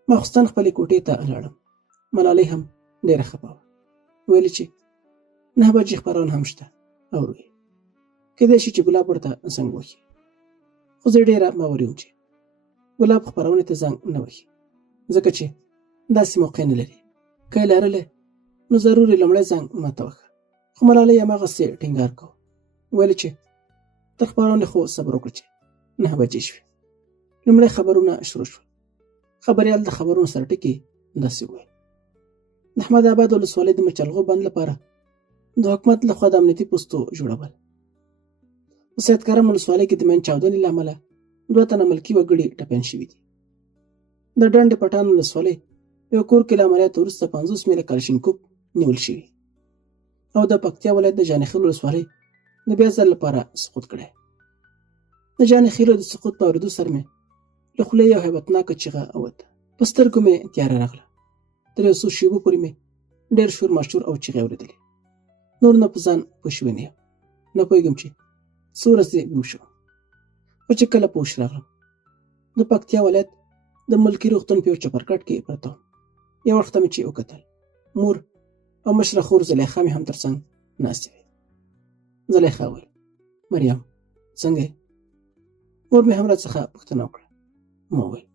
ماخوستن خپلې کوټې ته لاړم. ملالۍ هم ډېره خفه وه. ویلې چې 9 بجې خپرونه هم شته اورو یې. کېدای شي چې ګلاب ورته زنګ وهي. خو زه ډېره باوري وم چې ګلاب خپرونې ته زنګ نه وهي، ځکه چې داسې موقع نه لري. که یې لرلی نو ضرور یې لومړی زنګ ماته وښه. خو ملالۍ هماغسې ټینګار کوه. ویلې چې تر خپرونې خو صبر وکړه چې 9 بجې شوې. لومړی خبرونه شروع شول. خبریال د خبرونو سره ټکي داسې وویل: د احمد آباد ولسوالۍ د مرچلغو بند لپاره د حکومت لخوا د امنیتي پوستو جوړول. په سید کرم ولسوالۍ کې د مین چاودنې له امله 2 تنه ملکي وګړي ټپیان شوي دي. د ډنډ پټان ولسوالۍ یو کور کې له عملیاتو وروسته 50 میله کلشینکوف نیول شوي. او د پکتیا ولایت د جانې خیل ولسوالۍ د بیا ځل لپاره سقوط کړی. د جانې خیلو د سقوط په اورېدو سره مې له خولې یو هیبتناکه چیغه ووته. په سترګو مې تیاره راغله. تر یو څو شېبو پورې مې ډېر شور ماشور او چیغې اورېدلې. نور نه په ځان پوه شوی نه یم. نه پوهېږم چې څو ورځې بیهوش وم. خو چې کله په هوش راغلم، د پکتیا ولایت د ملکي روغتون په یو چپرکټ کې پرته وم. یو وخت ته مې چې وکتل، مور او مشره خور زلیخا مې هم تر څنګ ناستې وې. زلیخا وویل: مریم څنګه یې؟ مور مې هم راڅخه پوښتنه وکړه. ما وویل: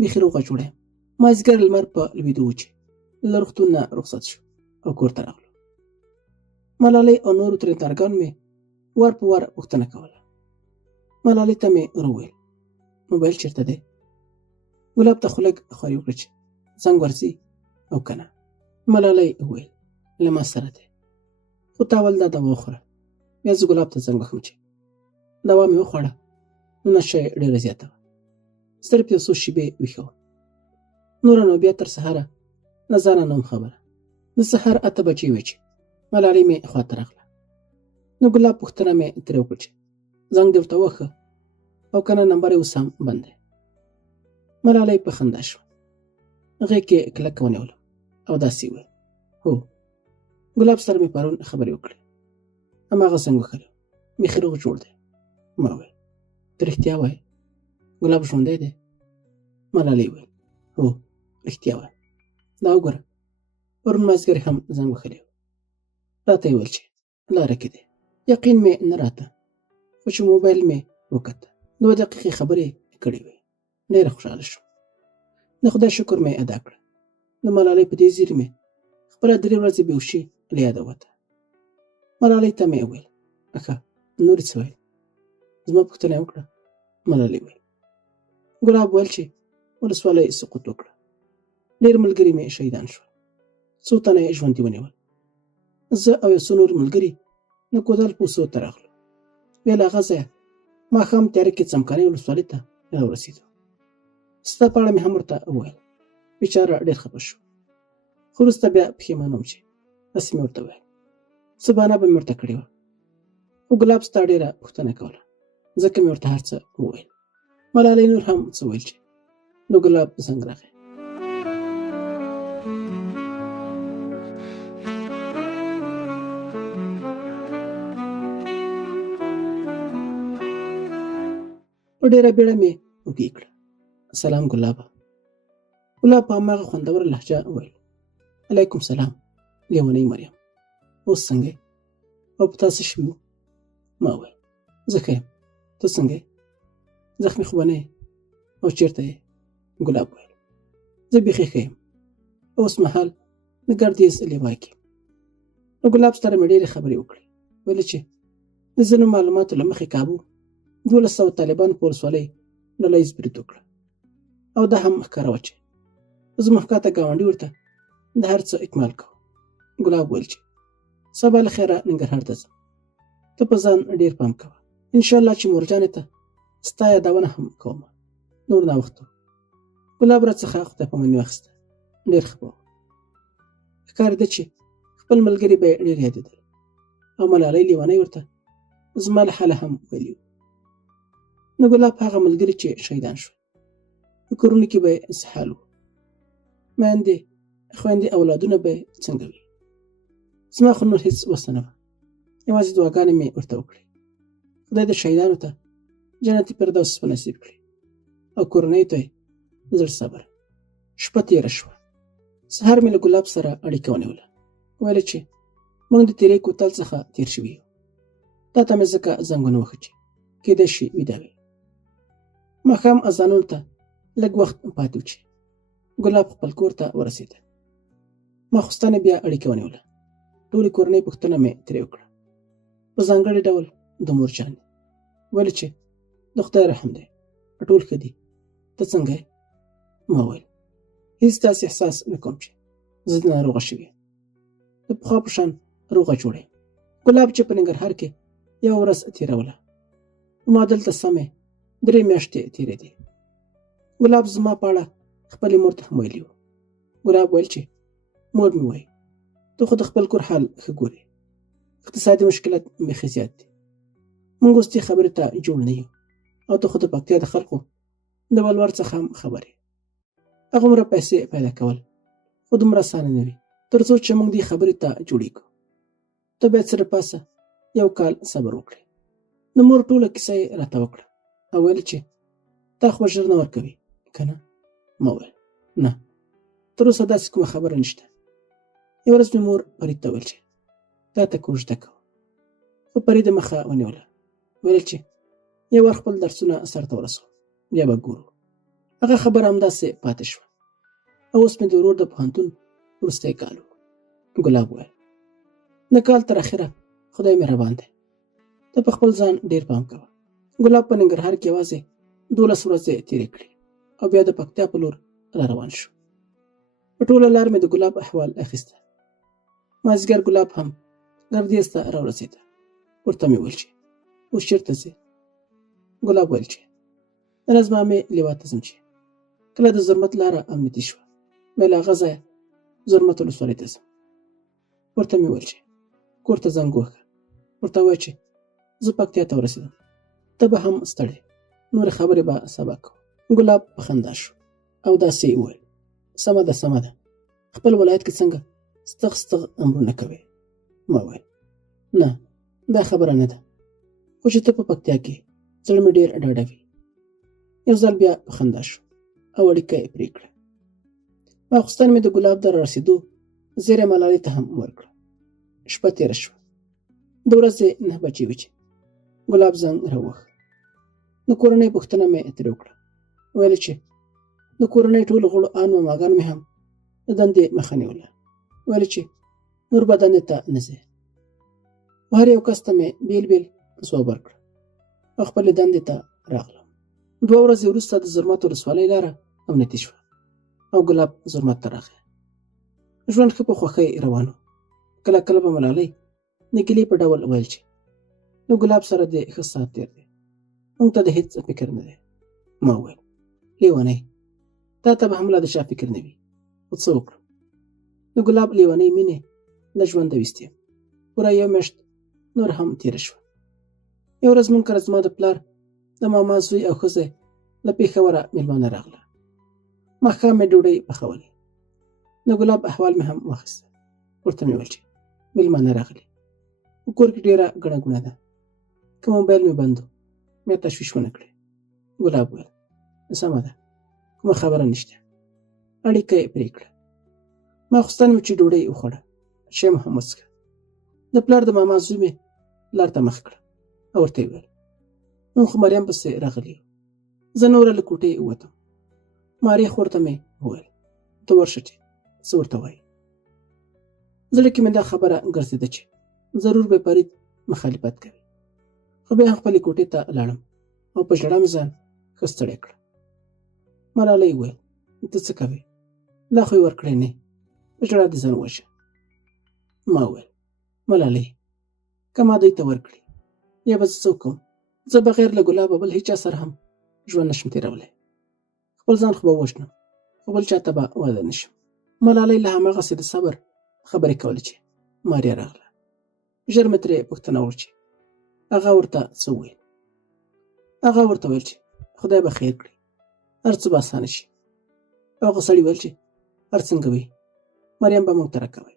بیخي روغه جوړه یم. مازدیګر لمر په لوېدو و چې له روغتون نه رخصت شو او کور ته راغلو. ملالۍ او نورو ترېنتارګانو مې وار په وار پوښتنه کوله. ملالۍ ته مې وویل: موبایل چېرته دی؟ ګلاب ته خو لږ خواري وکړه چې زنګ ورځي او که نه. ملالۍ وویل له ما سره دی، خو تا اول دا دوا وخوره، بیا زه ګلاب ته زنګ وهم چې دوا مې وخوړه نو نشه یې ډېره زیاته وه، صرف یو څو شېبې ویښه وم. نوره نو بیا تر سهاره له ځانه نه وم خبره. د سهار 8 بجې وې چې ملالۍ مې خواته راغله. نو ګلاب پوښتنه مې ترې وکړه چې زنګ دې ورته ووهه او که نه نمبر یې اوس هم بند دی. ملالۍ په خندا شوه، غېږ کې کلکه ونیولم او داسې وویل هو، ګلاب سره مې پرون خبرې وکړې، هماغه زنګ وهلی، بیخي روغ جوړ دی. ما وویل ته رښتیا وایې ګلاب ژوندی دی؟ ملالۍ وویل هو رښتیا وایم، دا وګوره پرون مازدیګر هم زنګ وهلی و، راته یې ویل چې لاره کې دی. یقین مې نه راته، خو چې موبایل مې وکته 2 دقیقې خبرې کړې وې. ډېره خوشحاله شوم، د خدای شکر مې ادا کړ. د ملالۍ په دې زیري مې خپله 3 ورځې بېهوشي له یاده ووته. ملالۍ ته مې وویل ښه نور یې څه ویل؟ زما پوښتنه یې وکړه. ملالۍ ویل ګلاب ویل چې ولسوالۍ سقوط وکړه، ډېر ملګري مې شهیدان شول، څو تنه یې ژوندي ونیول. زه او یو څو نور ملګري د کودال پوسو ته راغلو. بیا له هغه ځایه ماښام تیاره کې څمکنۍ ولسوالۍ ته راورسېدو. ستا په اړه مې هم ورته وویل. بیچاره ډېر خفه شو، خو وروسته بیا پښېمانه وم چې داسې مې ورته وویل. څه بهانه به مې ورته کړې وه، خو ګلاب ستا ډېره پوښتنه کوله، ځکه مې ورته هر څه وویل. ملالۍ نور هم څه ویل چې نو ګلاب زنګ راغی. په ډېره بیړه مې اوږې کړه. سلام ګلابه. ګلاب په هماغه خوندوره لهجه وویل علیکم سلام لیونۍ مریم، اوس څنګه یې او په تا څه شوي وو؟ ما وویل زه ښه یم، ته څنګه یې؟ زخمي خو به نه یې او چېرته یې؟ ګلاب وویل زه بیخي ښه یم، اوس مهال د ګردیز لیوای کې. نو ګلاب سره مې ډېرې خبرې وکړې، ویلې چې د ځینو معلوماتو له مخې کابو 1200 طالبان په ولسوالۍ ډله ییز برید وکړه، او دا هم ښکاره وه چې زموږ ښکته ګاونډي ورته د هر څه اکمال کوو. ګلاب ویل چې سبا له خیره ننګرهار ته ځم، ته په ځان ډېر پام کوه، انشاءالله چې مورجانې ته ستا یادونه هم کوم. نور ناوخته و. ګلاب راڅخه خدای پاماني واخیسته، ډېر ښه به و. ښکارېده چې خپل ملګري به یې ډېر یادېدل او ملالۍ لیونۍ ورته زما له حاله هم ویلي و. نو ګلاب هغه ملګري چې شهیدان شول په کورونو کې به یې څه حال و، میندې خویندې اولادونه به یې څنګه وي؟ زما خو نور هېڅ وسه نه وه، یوازې دعاګانې مې ورته وکړې، خدای د شهیدانو ته جنت فردوس په نصیب کړي او کورنیو ته یې زړه صبر. شپه تېره شوه. سهار مې له ګلاب سره اړیکه ونیوله، ویله چې موږ د تېرې کوتل څخه تېر شوي یو. تا ته مې ځکه زنګ ونه وهه چې کېدای شي ویده وې. ماښام اذانونو ته لږ وخت پاتې و چې ګلاب خپل کور ته ورسېده. ماخوستنې بیا اړیکه ونیوله. ټولې کورنۍ پوښتنه مې ترې وکړه، په ځانګړي ډول د مورجانې. ویل چې د خدای رحم دی، ټول ښه دي، ته څنګه یې؟ ما ویل هېڅ داسې احساس نه کوم چې زه ناروغه شوې یم، د پخوا په شان روغه جوړه یم. ګلاب چې په ننګرهار کې یوه ورځ تېروله، ما دلته سمې 3 میاشتې تېرېدې. ګلاب زما په اړه خپلې مور ته هم ویلي و. ګلاب ویل چې مور مې وایي ته خو د خپل کور حال ښه ګورې، اقتصادي مشکلات بیخي زیات دي، موږ اوس دې خبرې ته جوړ نه یو، او ته خو د پکتیا د خلکو د ولور څخه هم خبر یې. هغومره پیسې پیدا کول خو دومره اسانه نه وي تر څو چې موږ دې خبرې ته جوړېږو. ته باید سره پاسه 1 کال صبر وکړې. د مور ټوله کیسه یې راته وکړه او ویل چې تا خو ژر نه ورکوي که نه؟ ما ویل نه، تر اوسه داسې کومه خبره نشته. یوه ورځ مې مور فرید ته ویل چې تا ته کوژده کوه، خو فرید مخه ونیوله. ویل چې یو وار خپل درسونه سرته ورسوه بیا به ګورو. هغه خبره همداسې پاتې شوه او اوس مې د ورور د پوهنتون وروستی کال و. ګلاب ویل د کال تر اخره خدای مهربان دی، ته په خپل ځان ډېر پام کوه. ګلاب په ننګرهار کې یوازې 12 ورځې تېرې کړې او بیا د پکتیا په لور را روان شو. په ټوله لار مې د ګلاب احوال اخیسته. مازدیګر ګلاب هم ګردیز ته راورسېده. ورته مې وویل چې اوس چېرته ځې؟ ګلاب ویل چې نن زما مې لیوا ته ځم چې کله د زرمت لاره امنیتي شوه مې له هغه ځایه زرمت ولسوالۍ ته ځم. ورته مې ویل چې کور ته زنګ ووهه. ورته ووایه چې زه پکتیا ته ورسېدم، ته به هم ستړی، نورې خبرې به سبا کوو. ګلاب په خندا شو او داسې وویل سمه ده سمه ده، خپل ولایت کې څنګه ستغ امرونه کوي؟ ما وویل نه دا خبره نه ده، خو چې ته په پکتیا کې زړه مې ډېر ډاډوي. یو ځل بیا په خندا شو او اړیکه یې پرې کړه. ماخوستن مې د ګلاب د رارسېدو زیری ملالۍ ته هم ورکړه. شپه تېره شوه. د ورځې 9 بجې وې چې ګلاب زنګ راووهه. د کورنۍ پوښتنه مې ترې وکړه. ویل چې د کورنۍ ټولو غړو آن ماماګانو مې هم د دندې مخه نیوله. ویل چې نور به دندې ته نه ځې. هر یو کس ته مې بیل بیل ځواب ورکړ او خپلې دندې ته راغلم. 2 ورځې وروسته د زرمت ولسوالۍ لاره امنیتي شوه او ګلاب زرمت ته راغی. ژوند ښه په خوښۍ روان و. کله کله به ملالۍ د ګیلې په ډول ویل چې له ګلاب سره دې ښه ساعت تېر دی، موږ ته د هېڅ فکر نه دی. ما وویل لیونۍ، تا ته به هم لا د چا فکر نه وي، خو څه وکړم؟ د ګلاب لیونۍ مینې له ژونده ویستې یم. پوره 1 میاشت نور هم تېره شوه. یو ورځ موږ کره زما د پلار د ماما زوی او ښځه له پېښوره مېلمانه راغله. ماښام مې ډوډۍ پخولې. د ګلاب احوال مې هم واخیسته. ورته مې ویل چې مېلمانه راغلي، په کور کې ډېره ګڼه ګوڼه ده، که موبایل مې بند و بیا تشویش ونه کړې. ګلاب ویل سمه ده، کومه خبره نشته. اړیکه یې پرې کړه. ماخوستن مې چې ډوډۍ وخوړه، چای مې هم وڅښه. د پلار د ماما زوی مې لار ته مخ کړه او ورته یې ویل موږ خو مریم پسې راغلي یو. زه نوره له کوټې ووتم. ماریا خور ته مې وویل ته ورشه چې څه ورته وایي. زړه کې مې دا خبره ګرځېده چې ضرور به فرید مخالفت کوي، خو بیا هم خپلې کوټې ته لاړم او په ژړا مې ځان ښه ستړی کړ. ملالۍ وویل ته څه کوې؟ لا خو یې ورکړی نه، په ژړا دې ځان وژه. ما وویل ملالۍ که ما دوی ته ورکړي یا به زه څه وکړم؟ زه بغیر له ګلابه بل هېچا سره هم ژوند نشم تېرولی. خپل ځان خو به ووژنم، خو بل چاته به واده نشم. ملالۍ له هماغسې د صبر خبرې کولې چې ماریا راغله. ژر مې ترې پوښتنه وکړه چې هغه ورته څه وویل. هغه ورته ویل چې خدای به خیر کړي، هر څه به اسانه شي. هغه سړي ویل چې هر څنګه وي مریم به موږ ته راکوئ،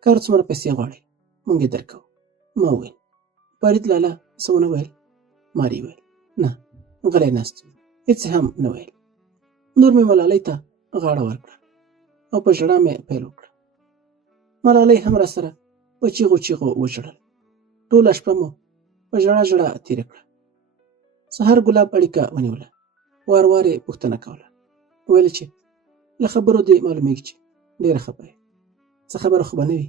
که هر څومره پیسې غواړئ موږ یې درکوو. ما وویل فرید لالا څه ونه ویل؟ ماري ویل نه، غلی ناست و، هېڅ هم نه ویل. نور مې ملالۍ ته غاړه ورکړه او په ژړا مې پیل وکړه. ملالۍ هم راسره په چیغو چیغو وژړل. ټوله شپه مو په ژړا ژړا تېره کړه. سهار ګلاب اړیکه ونیوله. وار وار یې پوښتنه کوله. ویل چې له خبرو دې معلومیږي چې ډېره خفه یې، څه خبره خو به نه وي.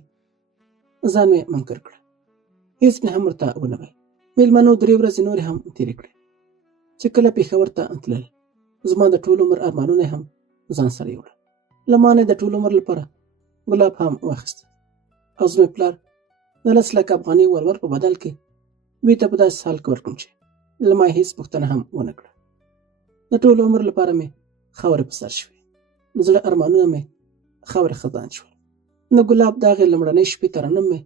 ځان مې منکر کړه. هېڅ مې هم ورته ونه ویل. مېلمنو 3 ورځې نورې هم تېرې کړې چې کله پېښور ته تلل. زما د ټول عمر ارمانونه هم ځان سره یوړل. له ما نه د ټول عمر لپاره ګلاب هم واخیسته او زما پلار د 10 لک افغانۍ ورور په بدل کې دوی ته په داسې حال کې ورکړم چې له ما هېڅ پوښتنه هم ونه کړه. د ټول عمر لپاره مې خاورې په سر شوې. د زړه ارمانونه مې خاورې خزان شول. د ګلاب د هغې لومړنۍ شپې ترنم مې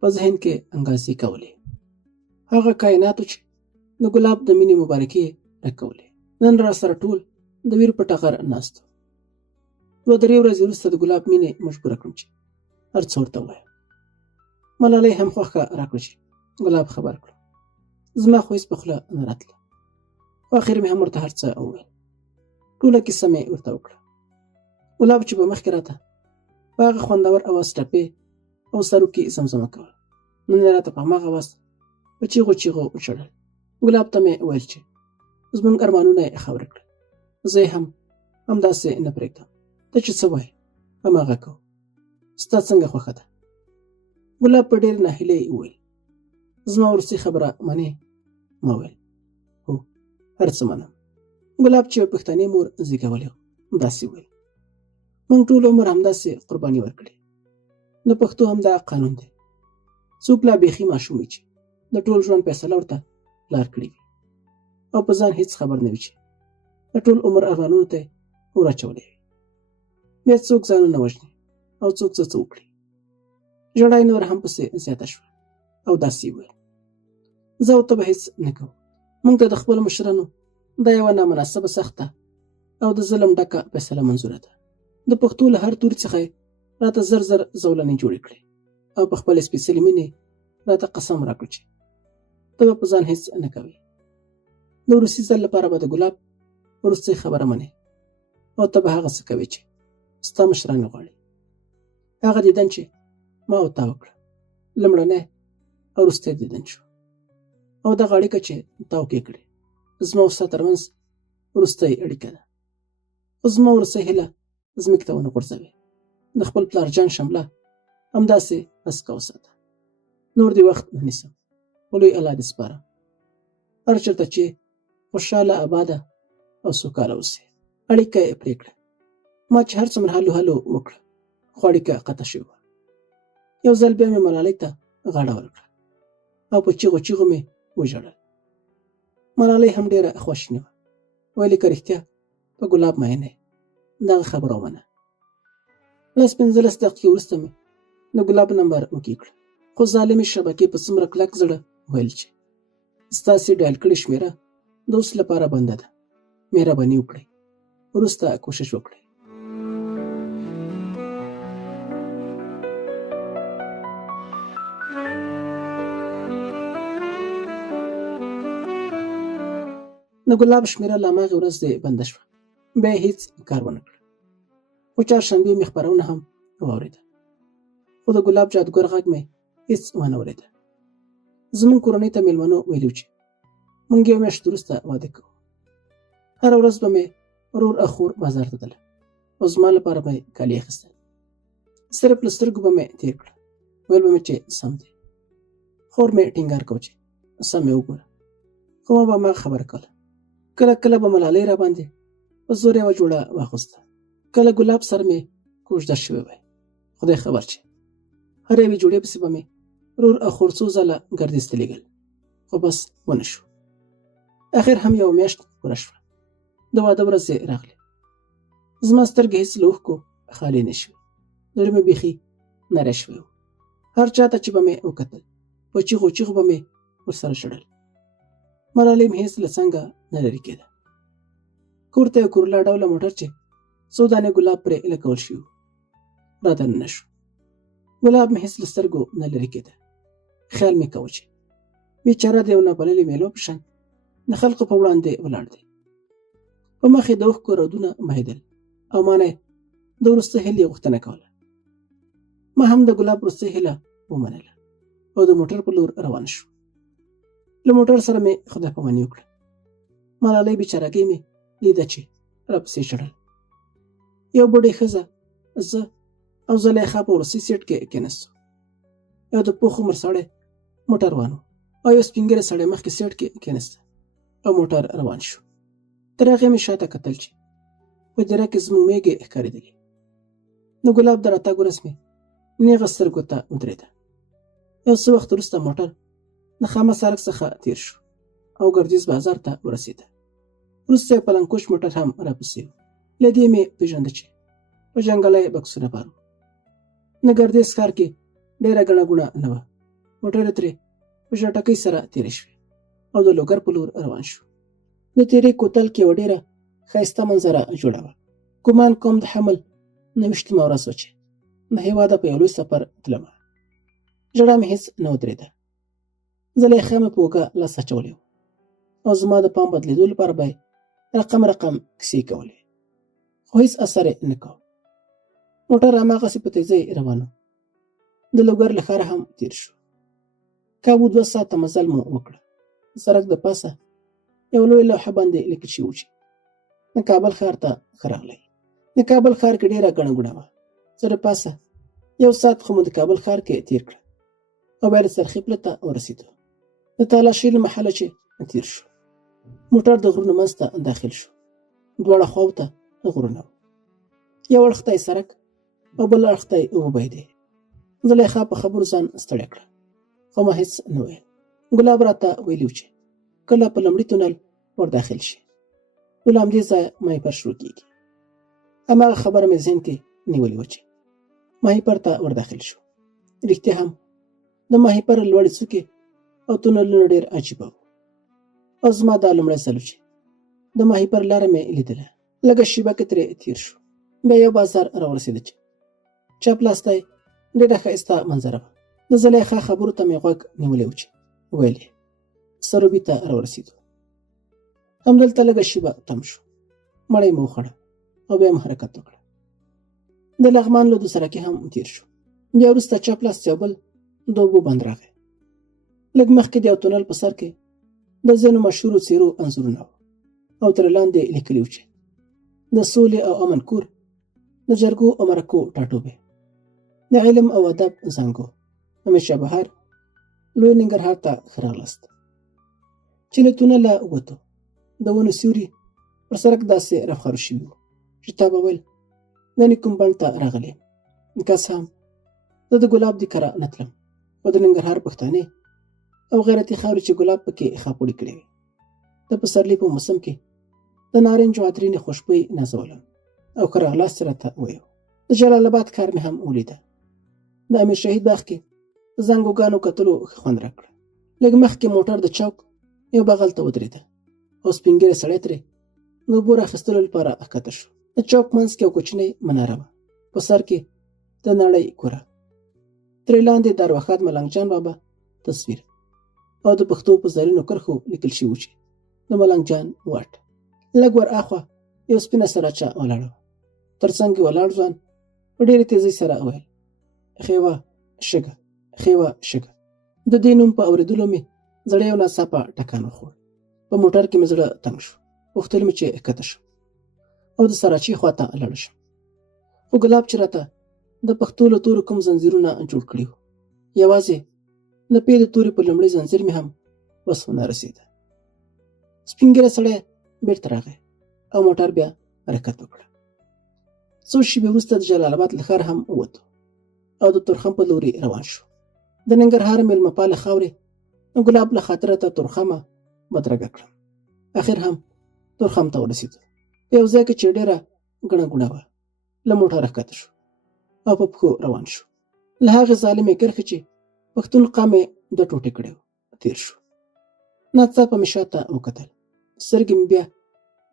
په ذهن کې انګازې کولې. هغه کائناتو چې د ګلاب د مینې مبارکي یې راکولې. نن را سره ټول د ویر په ټغر ناست و. 2-3 ورځې وروسته د ګلاب مینې مجبوره کړم چې هر څه ورته ووایم. ملالۍ هم خوښه راکړه چې ګلاب خبر کړه. زما خو هېڅ په خوله نه راتله. خو اخر مې هم ورته هر څه وویل. ټوله کیسه مې ورته وکړه. ګلاب چې په مخکې راته په هغه خوندور اواز ټپې او سروکي زمزمه کوله، نن یې راته په هماغه اواز په چیغو چیغو وژړل. ګلاب ته مې ویل چې زموږ ارمانونه یې خاوره کړل، زه یې هم همداسې نه پرېږدم. ته چې څه وایې هماغه کوو، ستا څنګه خوښه ده؟ ګلاب په ډېر ناهیلۍ وویل زما وروستۍ خبره منې؟ ما ویل هو، هر څه منم. ګلاب چې یو پښتنې مور زېږولی و داسې ویل. موږ ټول عمر همداسې قرباني ورکړې. د پښتو همدا قانون دی. څوک لا بیخي ماشوم وي چې د ټول ژوند فیصله ورته پلار کړې وي او په ځان هیڅ خبر نه وي چې د ټول عمر ارمانونو ته ور اچولی وي. بیا څوک ځانونه وژني او څوک څه وکړي. ژړا یې نور هم پسې زیاته شوه او داسې وویل: زه او ته به هیڅ نه کوو. موږ ته د خپلو مشرانو دا یوه نامناسبه سخته او د ظلم ډکه فیصله منظوره ده. د پښتو له هر توري څخه یې راته زر زولنې جوړې کړې او په خپلې سپېڅلې مینې راته قسم راکړ چې ته به په ځان هیڅ نه کوې. د وروستي ځل لپاره به د ګلاب وروستۍ خبره منې او ته به هغه څه کوې چې ستا مشران غواړي. هغه دیدن چې ما او تا وکړه لومړنی او وروستی دیدن شو او دغه اړیکه چې تا وکې کړې زما او ستا ترمنځ وروستۍ اړیکه ده. خو زما وروستۍ هیله ځمکې ته ونه غورځوې. د خپل پلار جان شمله همداسې اسکه وساته. نور دې وخت نه نیسم، خو لوی الله دې سپارم. هر چېرته چې خوشحاله آباده او سوکاله اوسې. اړیکه یې پرې کړه. ما چې هر څومره هلو وکړه خو اړیکه قطع شوې وه. یو ځل بیا مې ملالۍ ته غاړه ورکړه او په چیغو مې وژړل. ملالۍ هم ډېره خواشینې وه. ویلې که رښتیا په ګلاب مینه یې دغه خبره ومنه. 15 دقیقې وروسته مې د ګلاب نمبر وکې کړه، خو ظالمې شبکې په څومره کلک زړه ویل چې ستاسې ډایل کړې شمېره د اوس لپاره بنده ده. مهرباني وکړئ وروسته کوشش وکړئ. د ګلاب شمېره له هماغې ورځې بنده شوه. بیا یې هېڅ کار ونه کړ. خو چهارشنبې مې خپرونه هم واورېده، خو د ګلاب جادوګر غږ مې هېڅ ونه اورېده. زموږ کورنۍ ته مېلمنو ویلي وو چې موږ یو میاشت وروسته واده کوو. هره ورځ به مې ورور او خور بازار ته تله او زما لپاره به یې کالي اخیستل. صرف له سترګو به مې تېر کړه. ویل به مې چې سم دی. خور مې ټینګار کوه چې سم یې وګوره، خو ما به هماغه خبره کوله. کله به ملالۍ را باندې په زور یوه جوړه واغوسته. کله ګلاب سر مې کوژده شوی وی. خدای خبر چې هر یوې جوړې پسې به مې ورور او خور څو ځله ګردیز ته لېږل، خو بس ونه شو. اخر هم یوه میاشت پوره شوه. د واده ورځ راغلې. زما سترګې هېڅ له اوښکو خالي نه شوې. زړه مې بیخي نری شوی و. هر چاته چې به مې وکتل په چیغو به مې ورسره ژړل. ملالۍ مې هېڅ له څنګه نه لرې کېده. کور ته یو کورلا ډوله موټر چې څو دانې ګلاب پرې لګول شوي وو را دننه شو. ګلاب مې هېڅ له سترګو نه لرې کېده. خیال مې کوه چې بیچاره د یو نابللې میلمه په شان د خلقو په وړاندې ولاړ دی. په مخ یې د اوښکو رودونه بهېدل او ما نه د وروستۍ هیلې غوښتنه کوله. ما هم د ګلاب وروستۍ هیله ومنله او د موټر په لور روان شو. له موټر سره مې خدای پاماني وکړه. ملالۍ بیچارګۍ مې لیده چې راپسې ژړل. یو بوډۍ ښځه، زه او زلیخا په وروستي سیټ کې کېناستو. یو د پوخ عمر سړی موټروان و او یو سپین ږیری سړی مخکې سیټ کې کېناسته او موټر روان شو. تر هغې مې شاته کتل چې په دیره کې زموږ میږې ښکارېدلې. د ګلاب د راتګ ورځ مې نیغه سترګو ته ودرېده. یو څه وخت وروسته موټر د خامه سړک څخه تېر شو او ګردیز بازار ته ورسېده. وروسته یو پلنګوش موټر هم راپسې و. له دې مې پېژانده چې په جنګله یې بکسونه بار وو. د ګردیز ښار کې ډېره ګڼه ګوڼه نه وه. موټرې ترې په چټکۍ سره تېرې شوې او د لوګر په لور روان شو. د تېرې کوتل کې یوه ډېره ښایسته منظره جوړه وه. ګمان کوم د حمل 29مه ورځ وه چې د هېواده په یو لوی سفر تلمه. ژړا مې هېڅ نه ودرېده. زلیخا مې په اوږه لاس اچولی و او زما د پام بدلېدو لپاره به یې رقم کیسې کولې، خو هېڅ اثر یې نه کاوه. موټر هماغسې په تیزۍ روان و. د لوګر له ښاره هم تېر شو. کابو 2 ساعته مزل مو وکړه. د سړک د پاسه یو لوی لوحه باندې لیکل شوي و چې د کابل ښار ته ښه راغلی. د کابل ښار کې ډېره ګڼه ګوڼه وه. زه د پاسه 1 ساعت خو مو د کابل ښار کې تېر کړه او بیا د څرخي پله ته ورسېدو. د تالاشۍ له محله چې تېر شو. موټر د غرونو منځ ته داخل شو. دواړه خواو ته غرونه وو. یو اړخ ته یې سړک او بل اړخ ته یې اوبه دی. زلیخا په خبرو ځان ستړی کړه، خو ما هېڅ نه ویل. ګلاب راته ویلي و چې کله په لومړي تونل ور داخل شي نو له همدې ځایه ماهیپر شروع کېږي. هماغه خبره مې ذهن کې نیولې وه چې ماهیپر ته ور داخل شو. رښتیا هم د ماهیپر لوړې څوکې او تونلونه ډېر عجیبه وو. او زما دا لومړی ځل و چې د ماهیپر لاره مې لیدله. لږه شېبه کې ترې تېر شو. بیا یو بازار راورسېده چې چپ لاس ته یې ډېره ښایسته منظره وه. د زلیخا خبرو ته مې غوږ نیولی و چې ویل یې سروبي ته راورسېدو. همدلته لږه شېبه تم شو. مړۍ مو وخوړه او بیا هم حرکت وکړه. د لغمان له دوسرکې هم تېر شو. بیا وروسته چپ لاس یو بل د اوبو بند راغی. لږ مخکې د یو تونل په سر کې د ځینو مشهورو څېرو انځورونه وو او ترې لاندې لیکلي وو چې د سولې او امن کور، د جرګو او مرکو ټاټوبی، د علم او ادب زانګو، همیشه بهار، لوی ننګرهار ته ښه راغلاست. چې له تونله ووتو د ونو سیوري پر سړک داسې راښکاره شوي وو چې تا به ویل ګنې کوم بڼ ته راغلی یم. که څه هم زه د ګلاب دې کره نه تلم، خو د ننګرهار پښتانې او غیرتي خاورې چې ګلاب پکې خاپوړې کړې وې، د پسرلي په موسم کې د نارنج او عطرینې خوشبویي نازولم او ښه راغلاست راته ویو. د جلال آباد ښار مې هم ولیده. د امیر شهید باغ کې د زانګوګانو کتلو ښه خوند راکړه. لږ مخکې موټر د چوک یو بغل ته ودرېده او سپین ږیری سړی ترې د اوبو راخیستلو لپاره ښکته شو. د چوک منځ کې یو کوچنۍ مناره وه، په سر کې د نړۍ کوره، ترې لاندې د ارواښاد ملنګ جان بابا تصویر او د پښتو په زرینو کرښو لیکل شوي وو چې د ملنګ جان واټ. لږ ور اخوا یو سپینه سراچه ولاړه وه. تر څنګ یې ولاړ ځوان په ډېرې تیزۍ سره ویل خیوه شګه، خیوه شګه. د دې نوم په اورېدلو مې زړه یو ناڅاپه ټکان وخوړ. په موټر کې مې زړه تنګ شو. غوښتل مې چې ښکته شم او د سراچې خواته لاړه شم، خو ګلاب چې راته د پښتو له تورو کوم زنځیرونه جوړ کړي وو، یوازې د پې د تورې په لومړي زنځیر مې هم وس ونه رسېده. سپین ږیری سړی بېرته راغی او موټر بیا حرکت وکړه. څو شېبې وروسته د جلال آباد له ښار هم ووتو او د تورخم په لوري روان شو. د ننګرهار مېلمه پاله خاورې ګلاب له خاطره ته تورخمه بدرګه کړم. اخر هم تورخم ته ورسېدو. په یو ځای کې چې ډېره ګڼه ګوڼه وه، له موټره ښکته شو او په پښو روان شو. له هغې ظالمې کرښې چې پښتون قام یې دوه ټوټې کړی و تېر شو. ناڅاپه مې شاته وکتل. سترګې مې بیا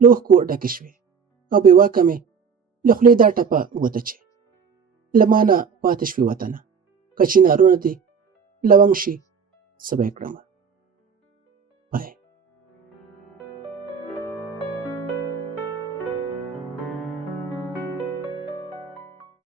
له اوښکو ډکې شوې او بې واکه مې له خولې دا ټپه ووته چې له ما نه پاتې شوې وطنه، که چینارونه دې لونګ شي څه به یې کړمه.